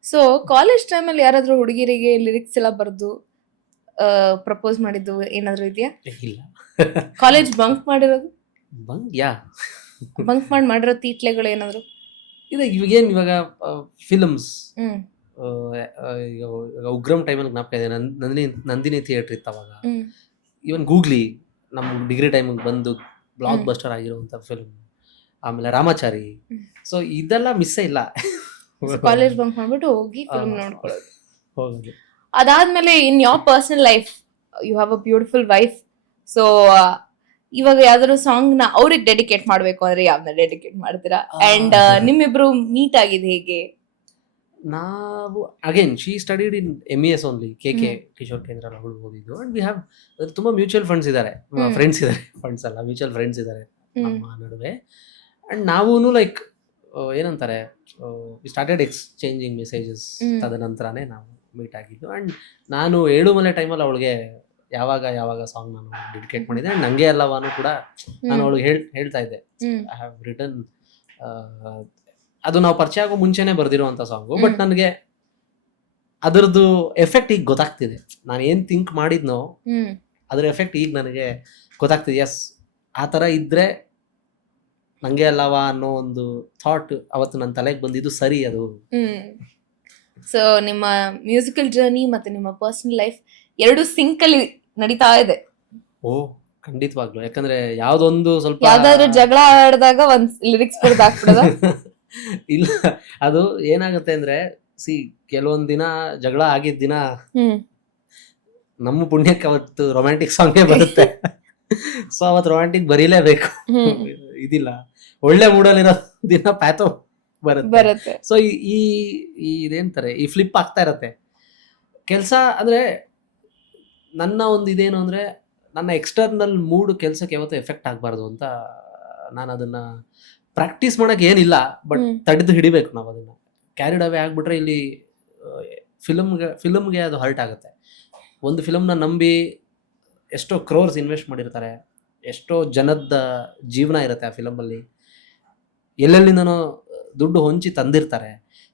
ಸೊ ಕಾಲೇಜ್ ಟೈಮಲ್ಲಿ ಯಾರಾದ್ರೂ ಹುಡುಗಿರಿಗೆ ಲಿರಿಕ್ಸ್ ಎಲ್ಲ ಬರ್ದು ಪ್ರಪೋಸ್ ಮಾಡಿದ್ದು ಏನಾದ್ರು ಇದೆಯಾ? ಇಲ್ಲ. ಕಾಲೇಜ್ ಬಂಕ್ ಮಾಡಿರೋದು? ಬಂಕ್ ಮಾಡಿರೋ ತೀಟ್ಲೆಗಳು ಏನಾದ್ರು ಇದೆ? ಇವಾಗ ಫಿಲ್ಮ್ಸ್, ಈಗ ಉಗ್ರಂ ಟೈಮಲ್ಲಿ ಜ್ಞಾಪಕ ಇದೆ, ನಂದಿನಿ ಥಿಯೇಟರ್ ಇತ್ತು ಅವಾಗ. ಈವನ್ ಗೂಗ್ಲಿ ನಮ್ಮ ಡಿಗ್ರಿ ಟೈಮಿಗೆ ಬಂದು ಬ್ಲಾಕ್ ಬಸ್ಟರ್ ಆಗಿರುವಂಥ ಫಿಲ್ಮ್. ಆಮೇಲೆ ರಾಮಾಚಾರಿ. ಸೊ ಇದೆಲ್ಲ ಮಿಸ್ಸೇ ಇಲ್ಲ. ಕಾಲೇಜ್ ಬಂಕ್ ಮಾಡ್ಬಿಟ್ಟು ಹೋಗಿ ಫಿಲ್ಮ್ ನೋಡ್ಕೊಳ್ಳೋದು. ಹೋಗೋದು. ಅದಾದ್ಮೇಲೆ in your personal life you have a beautiful wife. So ಇವಾಗ ಯಾವ್ದಾದ್ರು ಸಾಂಗ್ ನ ಅವ್ರಿಗೆ ಡೆಡಿಕೇಟ್ ಮಾಡ್ಬೇಕು ಅಂದ್ರೆ ಯಾವ್ದನ್ನ ಡೆಡಿಕೇಟ್ ಮಾಡ್ತೀರಾ? ಅಂಡ್ ನಿಮ್ಮಿಬ್ರು ಮೀಟ್ ಆಗಿದೆ ಹೇಗೆ? ನಾವು again she studied in MES only, KK Kishore ಕೇಂದ್ರ ಅವಳು ಓದಿದ್ದು. ಅಂಡ್ ವಿ ಹ್ಯಾವ್ ತುಂಬಾ ಮ್ಯೂಚುವಲ್ ಫಂಡ್ಸ್ ಇದ್ದಾರೆ, ಫ್ರೆಂಡ್ಸ್ ಇದ್ದಾರೆ, ಫಂಡ್ಸ್ ಅಲ್ಲ ಮ್ಯೂಚುವಲ್ ಫ್ರೆಂಡ್ಸ್ ಇದ್ದಾರೆ ನಮ್ಮ ನಡುವೆ. ಅಂಡ್ ನಾವೂನು ಲೈಕ್ ಏನಂತಾರೆ, ವಿ ಸ್ಟಾರ್ಟೆಡ್ ಎಕ್ಸ್ಚೇಂಜಿಂಗ್ ಮೆಸೇಜಸ್. ತದನಂತರನೇ ನಾವು ಮೀಟ್ ಆಗಿದ್ದು. ಅಂಡ್ ನಾನು ಏಳುಮಲೆ ಟೈಮಲ್ಲಿ ಅವಳಿಗೆ ಯಾವಾಗ ಸಾಂಗ್ ನಾನು ಡೆಡಿಕೇಟ್ ಮಾಡಿದ್ದೆ. ಅಂಡ್ ನಂಗೆ ಎಲ್ಲವಾನು ಕೂಡ ನಾನು ಅವಳಿಗೆ ಹೇಳ್ತಾ ಇದ್ದೆ, ಐ ಹ್ಯಾವ್ ರಿಟನ್, ಅದು ನಾವು ಪರಿಚಯ ಆಗೋ ಮುಂಚೆನೆ ಬರ್ದಿರುವಂತ ಸಾಂಗು. ಬಟ್ ನನಗೆ ಅದರದ್ದು ಎಫೆಕ್ಟ್ ಈಗ ಗೊತ್ತಾಗ್ತಿದೆ. ನಾನು ಏನ್ ಥಿಂಕ್ ಮಾಡಿದ್ನೋ ಅದ್ರ ಎಫೆಕ್ಟ್ ಈಗ ನನಗೆ ಗೊತ್ತಾಗ್ತಿದೆ. ಎಸ್, ಆ ಥರ ಇದ್ರೆ ನಂಗೆ ಅಲ್ಲವಾ ಅನ್ನೋ ಒಂದು ಥಾಟ್ ಅವತ್ತು ನನ್ನ ತಲೆಗೆ ಬಂದಿದ್ದು ಸರಿ ಅದು. ಸೊ ನಿಮ್ಮ ಮ್ಯೂಸಿಕಲ್ ಜರ್ನಿ ಮತ್ತೆ ನಿಮ್ಮ ಪರ್ಸನಲ್ ಲೈಫ್ ಎರಡು ಸಿಂಕ್ ಅಲ್ಲಿ ನಡೀತಾ ಇದೆ. ಓ ಖಂಡಿತವಾಗ್ಲು. ಯಾಕಂದ್ರೆ ಯಾವ್ದೊಂದು ಸ್ವಲ್ಪ ಯಾವ್ದಾದ್ರು ಜಗಳ ಆಡಿದಾಗ ಒಂದ್ ಲಿರಿಕ್ಸ್ ಬರ್ದು ಹಾಕ್ಬಿಡೋದ? ಇಲ್ಲ, ಅದು ಏನಾಗುತ್ತೆ ಅಂದ್ರೆ ಕೆಲವೊಂದ್ ದಿನ ಜಗಳ ಆಗಿದ್ದ ದಿನ ನಮ್ಮ ಪುಣ್ಯಕ್ಕೆ ಅವತ್ತು ರೊಮ್ಯಾಂಟಿಕ್ ಸಾಂಗೇ ಬರುತ್ತೆ. ಸೊ ಅವತ್ತು ರೊಮ್ಯಾಂಟಿಕ್ ಬರೀಲೇಬೇಕು, ಇದಿಲ್ಲ. ಒಳ್ಳೆ ಮೂಡಲ್ಲಿರೋ ದಿನ ಪ್ಯಾಥೋ ಬರುತ್ತೆ. ಸೊ ಈ ಇದೇಂತಾರೆ, ಈ ಫ್ಲಿಪ್ ಆಗ್ತಾ ಇರತ್ತೆ ಕೆಲಸ. ಅಂದ್ರೆ ನನ್ನ ಒಂದು ಇದೇನು ಅಂದ್ರೆ, ನನ್ನ ಎಕ್ಸ್ಟರ್ನಲ್ ಮೂಡ್ ಕೆಲ್ಸಕ್ಕೆ ಯಾವತ್ತೂ ಎಫೆಕ್ಟ್ ಆಗಬಾರ್ದು ಅಂತ ನಾನು ಅದನ್ನ ಪ್ರಾಕ್ಟೀಸ್ ಮಾಡಕ್ ಏನಿಲ್ಲ, ಬಟ್ ತಡೆದು ಹಿಡಿಬೇಕು ನಾವು ಅದನ್ನ. ಕ್ಯಾರಿಡ್ ಅವೇ ಆಗ್ಬಿಟ್ರೆ ಇಲ್ಲಿ ಫಿಲಮ್ಗೆ ಅದು ಹರ್ಟ್ ಆಗುತ್ತೆ. ಒಂದು ಫಿಲಮ್ನ ನಂಬಿ ಎಷ್ಟೋ ಕ್ರೋರ್ಸ್ ಇನ್ವೆಸ್ಟ್ ಮಾಡಿರ್ತಾರೆ, ಎಷ್ಟೋ ಜನದ ಜೀವನ ಇರುತ್ತೆ ಆ ಫಿಲಮಲ್ಲಿ, ಎಲ್ಲೆಲ್ಲಿಂದನೋ ದುಡ್ಡು ಹೊಂಚಿ ತಂದಿರ್ತಾರೆ.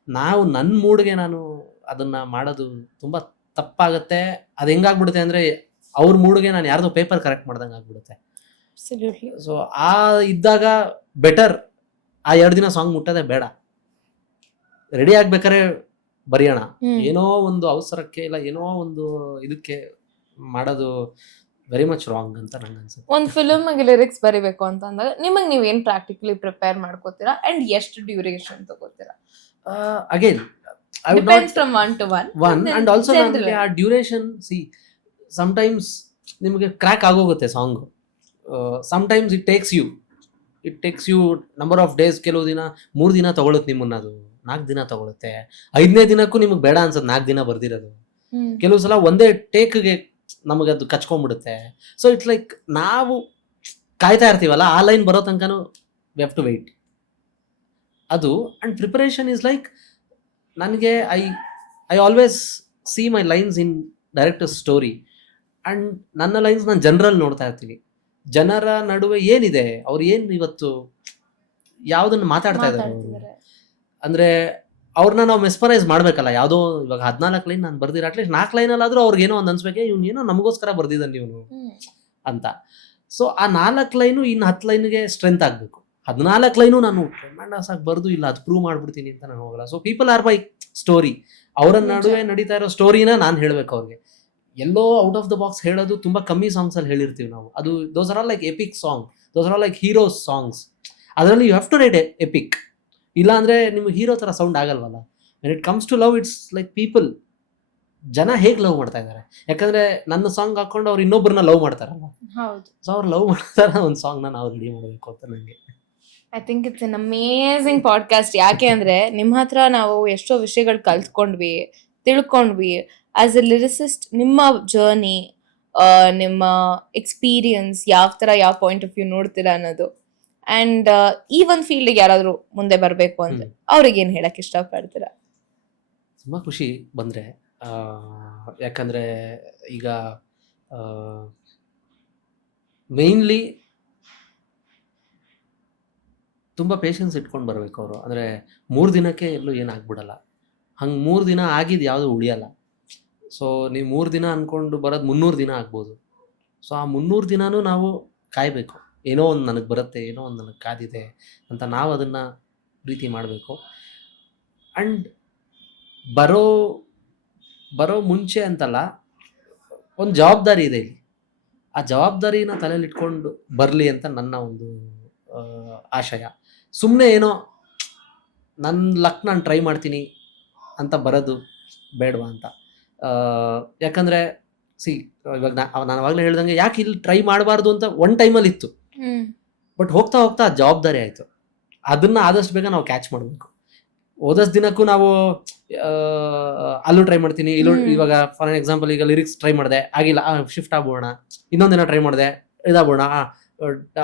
ನಾವು ನನ್ನ ಮೂಡ್ಗೆ ನಾನು ಅದನ್ನ ಮಾಡೋದು ತುಂಬ ತಪ್ಪಾಗುತ್ತೆ. ಅದು ಹೆಂಗಾಗ್ಬಿಡುತ್ತೆ ಅಂದರೆ, ಅವ್ರ ಮೂಡ್ಗೆ ನಾನು ಯಾರ್ದೋ ಪೇಪರ್ ಕರೆಕ್ಟ್ ಮಾಡ್ದಂಗೆ ಆಗ್ಬಿಡುತ್ತೆ. ಸೊ ಆ ಇದ್ದಾಗ ಬೆಟರ್ ಆ 2 ದಿನ ಸಾಂಗ್ ಮುಟ್ಟೋದೇ ಬೇಡ. ರೆಡಿ ಆಗ್ಬೇಕಾದ್ರೆ ಬರೆಯೋಣ. ಏನೋ ಒಂದು ಅವಸರಕ್ಕೆ ಇಲ್ಲ ಏನೋ ಒಂದು ಇದಕ್ಕೆ ಮಾಡೋದು ವೆರಿ ಮಚ್ ರಾಂಗ್ ಅಂತ ನಂಗೆ ಅನ್ಸುತ್ತೆ. ಒಂದು ಫಿಲ್ಮ್ಗೆ ಲಿರಿಕ್ಸ್ ಬರಿಬೇಕು ಅಂತ ಅಂದಾಗ ನಿಮಗೆ ನೀವೇನು ಪ್ರಾಕ್ಟಿಕಲಿ ಪ್ರಿಪೇರ್ ಮಾಡ್ಕೋತೀರಾ ಅಂಡ್ ಎಷ್ಟು ಡ್ಯೂರೇಷನ್ ತಗೋತೀರಾ? Again I would depends not from one to one and also ನನಗೆ ಆ ಡ್ಯೂರೇಷನ್ ಸಮ್ಟೈಮ್ಸ್ ನಿಮಗೆ ಕ್ರ್ಯಾಕ್ ಆಗೋಗುತ್ತೆ song. Sometimes it takes you number of days. ಕೆಲವು ದಿನ 3 ದಿನ ತಗೊಳುತ್ತೆ ನಿಮ್ಮನ್ನ, ಅದು 4 ದಿನ ತಗೊಳುತ್ತೆ. 5ನೇ ದಿನಕ್ಕೂ ನಿಮಗೆ ಬೇಡ ಅನ್ಸೋದು 4 ದಿನ ಬರ್ದಿರೋದು. ಕೆಲವು ಸಲ ಒಂದೇ ಟೇಕ್ಗೆ ನಮಗದು ಕಚ್ಕೊಂಡ್ಬಿಡುತ್ತೆ. ಸೊ ಇಟ್ಸ್ ಲೈಕ್ ನಾವು ಕಾಯ್ತಾ ಇರ್ತೀವಲ್ಲ, ಆ ಲೈನ್ ಬರೋ ತನಕನೂ ವಿ ಹ್ಯಾವ್ ಟು ವೆಯ್ಟ್ ಅದು. ಆ್ಯಂಡ್ ಪ್ರಿಪರೇಷನ್ ಈಸ್ ಲೈಕ್, ನನಗೆ I always see my lines in director story. And ನನ್ನ ಲೈನ್ಸ್ ನಾನು ಜನರಲ್ಲಿ ನೋಡ್ತಾ ಇರ್ತೀನಿ. ಜನರ ನಡುವೆ ಏನಿದೆ, ಅವ್ರು ಏನು ಇವತ್ತು ಯಾವುದನ್ನು ಮಾತಾಡ್ತಾ ಇದ್ದಾರೆ ಅವರು. ಅಂದರೆ ಅವ್ರನ್ನ ನಾವು ಮೆಸ್ಮರೈಸ್ ಮಾಡಬೇಕಲ್ಲ. ಯಾವುದೋ ಇವಾಗ 14 ಲೈನ್ ನಾನು ಬರ್ದಿರ, ಅಟ್ಲೀಸ್ಟ್ 4 ಲೈನಲ್ಲಾದರೂ ಅವ್ರಿಗೇನೋ ಒಂದು ಅನ್ಸ್ಬೇಕೆ, ಇವ್ನು ಏನೋ ನಮಗೋಸ್ಕರ ಬರ್ದಿದ್ದಾನೆ ಇವನು ಅಂತ. ಸೊ ಆ 4 ಲೈನು ಇನ್ನು 10 ಲೈನ್ಗೆ ಸ್ಟ್ರೆಂತ್ ಆಗಬೇಕು. 14 ಲೈನು ನಾನು ಟ್ರೆಮೆಂಡಸ್ ಆಗಿ ಬರ್ದು ಇಲ್ಲ ಅದು ಪ್ರೂವ್ ಮಾಡ್ಬಿಡ್ತೀನಿ ಅಂತ ನಾನು ಹೋಗಲ್ಲ. So people are my story. ಅವರ ನಡುವೆ ನಡೀತಾ ಇರೋ ಸ್ಟೋರಿನ ನಾನು ಹೇಳಬೇಕು ಅವ್ರಿಗೆ. ಎಲ್ಲೋ ಔಟ್ ಆಫ್ ದ ಬಾಕ್ಸ್ ಹೇಳೋದು ತುಂಬ ಕಮ್ಮಿ ಸಾಂಗ್ಸಲ್ಲಿ ಹೇಳಿರ್ತೀವಿ ನಾವು. ಅದು those are all like epic song, those are all like heroes songs. ಅದರಲ್ಲಿ you have to write epic. ಇಲ್ಲ ಅಂದರೆ ನಿಮ್ಗೆ ಹೀರೋ ಥರ ಸೌಂಡ್ ಆಗಲ್ವಲ್ಲ. When it comes to love, it's like people, ಜನ ಹೇಗೆ ಲವ್ ಮಾಡ್ತಾ ಇದ್ದಾರೆ. ಯಾಕಂದರೆ ನನ್ನ ಸಾಂಗ್ ಹಾಕೊಂಡು ಅವ್ರು ಇನ್ನೊಬ್ಬರನ್ನ ಲವ್ ಮಾಡ್ತಾರಲ್ಲ. ಸೊ ಅವ್ರು ಲವ್ ಮಾಡ್ತಾರ ಒಂದು ಸಾಂಗ್ನ ನಾವು ರೆಡಿ ಮಾಡಬೇಕು ಅಂತ ನನಗೆ. I think it's an amazing podcast. ಯಾಕೆ ಅಂದರೆ ನಿಮ್ಮ ಹತ್ರ ನಾವು ಎಷ್ಟೋ ವಿಷಯಗಳು ಕಲ್ತ್ಕೊಂಡ್ವಿ, ತಿಳ್ಕೊಂಡ್ವಿ. ಆಸ್ ಎ ಲಿರಿಸಿಸ್ಟ್ ನಿಮ್ಮ ಜರ್ನಿ, ನಿಮ್ಮ ಎಕ್ಸ್ಪೀರಿಯನ್ಸ್, ಯಾವ ಥರ ಯಾವ ಪಾಯಿಂಟ್ ಆಫ್ ವ್ಯೂ ನೋಡ್ತೀರಾ ಅನ್ನೋದು. ಆ್ಯಂಡ್ ಈ ಒಂದು ಫೀಲ್ಡಿಗೆ ಯಾರಾದರೂ ಮುಂದೆ ಬರಬೇಕು ಅಂದರೆ ಅವ್ರಿಗೇನು ಹೇಳಕ್ಕೆ ಇಷ್ಟಪಡ್ತೀರಾ? ತುಂಬ ಖುಷಿ ಬಂದರೆ, ಯಾಕಂದರೆ ಈಗ ಮೇಯ್ನ್ಲಿ ತುಂಬ ಪೇಷನ್ಸ್ ಇಟ್ಕೊಂಡು ಬರಬೇಕು ಅವರು. ಅಂದರೆ 3 ದಿನಕ್ಕೆ ಎಲ್ಲೂ ಏನಾಗ್ಬಿಡಲ್ಲ. ಹಂಗೆ 3 ದಿನ ಆಗಿದ್ದು ಯಾವುದು ಉಳಿಯಲ್ಲ. ಸೊ ನೀವು 3 ದಿನ ಅಂದ್ಕೊಂಡು ಬರೋದು 300 ದಿನ ಆಗ್ಬೋದು. ಸೊ ಆ 300 ದಿನನೂ ನಾವು ಕಾಯಬೇಕು. ಏನೋ ಒಂದು ನನಗೆ ಬರುತ್ತೆ, ಏನೋ ಒಂದು ನನಗೆ ಕಾದಿದೆ ಅಂತ ನಾವು ಅದನ್ನು ಪ್ರೀತಿ ಮಾಡಬೇಕು. ಆ್ಯಂಡ್ ಬರೋ ಮುಂಚೆ ಅಂತಲ್ಲ, ಒಂದು ಜವಾಬ್ದಾರಿ ಇದೆ ಇಲ್ಲಿ. ಆ ಜವಾಬ್ದಾರಿನ ತಲೆಯಲ್ಲಿ ಇಟ್ಕೊಂಡು ಬರಲಿ ಅಂತ ನನ್ನ ಒಂದು ಆಶಯ. ಸುಮ್ಮನೆ ಏನೋ ನನ್ನ ಲಕ್ ನಾನು ಟ್ರೈ ಮಾಡ್ತೀನಿ ಅಂತ ಬರೋದು ಬೇಡವಾ ಅಂತ. ಯಾಕಂದರೆ ಇವಾಗ ನಾನು ಅವಾಗಲೇ ಹೇಳ್ದಂಗೆ, ಯಾಕೆ ಇಲ್ಲಿ ಟ್ರೈ ಮಾಡಬಾರ್ದು ಅಂತ ಒನ್ ಟೈಮಲ್ಲಿ ಇತ್ತು. ಬಟ್ ಹೋಗ್ತಾ ಹೋಗ್ತಾ ಜವಾಬ್ದಾರಿ ಆಯಿತು. ಅದನ್ನು ಆದಷ್ಟು ಬೇಗ ನಾವು ಕ್ಯಾಚ್ ಮಾಡಬೇಕು. ಓದೋಷ್ಟು ದಿನಕ್ಕೂ ನಾವು ಅಲ್ಲೂ ಟ್ರೈ ಮಾಡ್ತೀನಿ, ಇಲ್ಲೂ. ಇವಾಗ ಫಾರ್ ಎಕ್ಸಾಂಪಲ್ ಈಗ ಲಿರಿಕ್ಸ್ ಟ್ರೈ ಮಾಡಿದೆ, ಆಗಿಲ್ಲ, ಶಿಫ್ಟ್ ಆಗ್ಬೋಣ. ಇನ್ನೊಂದಿನ ಟ್ರೈ ಮಾಡಿದೆ, ಇದಾಗ್ಬೋಣ.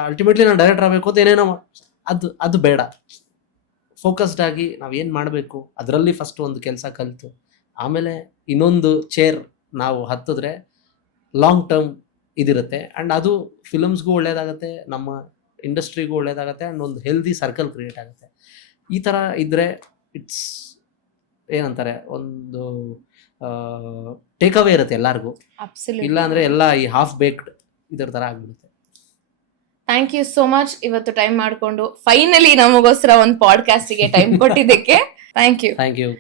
ಅಲ್ಟಿಮೇಟ್ಲಿ ನಾನು ಡೈರೆಕ್ಟರ್ ಆಗಬೇಕು ಅಂತ ಏನೇನೋ, ಅದು ಬೇಡ. ಫೋಕಸ್ಡ್ ಆಗಿ ನಾವು ಏನು ಮಾಡಬೇಕು ಅದರಲ್ಲಿ ಫಸ್ಟ್ ಒಂದು ಕೆಲಸ ಕಲಿತು ಆಮೇಲೆ ಇನ್ನೊಂದು ಚೇರ್ ನಾವು ಹತ್ತಿದ್ರೆ ಲಾಂಗ್ ಟರ್ಮ್ ಇದಿರುತ್ತೆ. ಆ್ಯಂಡ್ ಅದು ಫಿಲಮ್ಸ್ಗೂ ಒಳ್ಳೇದಾಗುತ್ತೆ, ನಮ್ಮ ಇಂಡಸ್ಟ್ರಿಗೂ ಒಳ್ಳೇದಾಗುತ್ತೆ, ಆ್ಯಂಡ್ ಒಂದು ಹೆಲ್ದಿ ಸರ್ಕಲ್ ಕ್ರಿಯೇಟ್ ಆಗುತ್ತೆ. ಈ ಥರ ಇದ್ದರೆ ಇಟ್ಸ್ ಏನಂತಾರೆ, ಒಂದು ಟೇಕ್ ಅವೇ ಇರುತ್ತೆ ಎಲ್ಲರಿಗೂ. ಇಲ್ಲ ಅಂದರೆ ಎಲ್ಲ ಈ ಹಾಫ್ ಬೇಕ್ಡ್ ಇದರ ಥರ ಆಗ್ಬಿಡುತ್ತೆ. Thank you so much. ಇವತ್ತು ಟೈಮ್ ಮಾಡಿಕೊಂಡು ಫೈನಲಿ ನಮಗೋಸ್ಕರ ಒಂದು ಪಾಡ್ಕಾಸ್ಟಿಗೆ ಟೈಮ್ ಕೊಟ್ಟಿದ್ದಕ್ಕೆ ಥ್ಯಾಂಕ್ ಯು.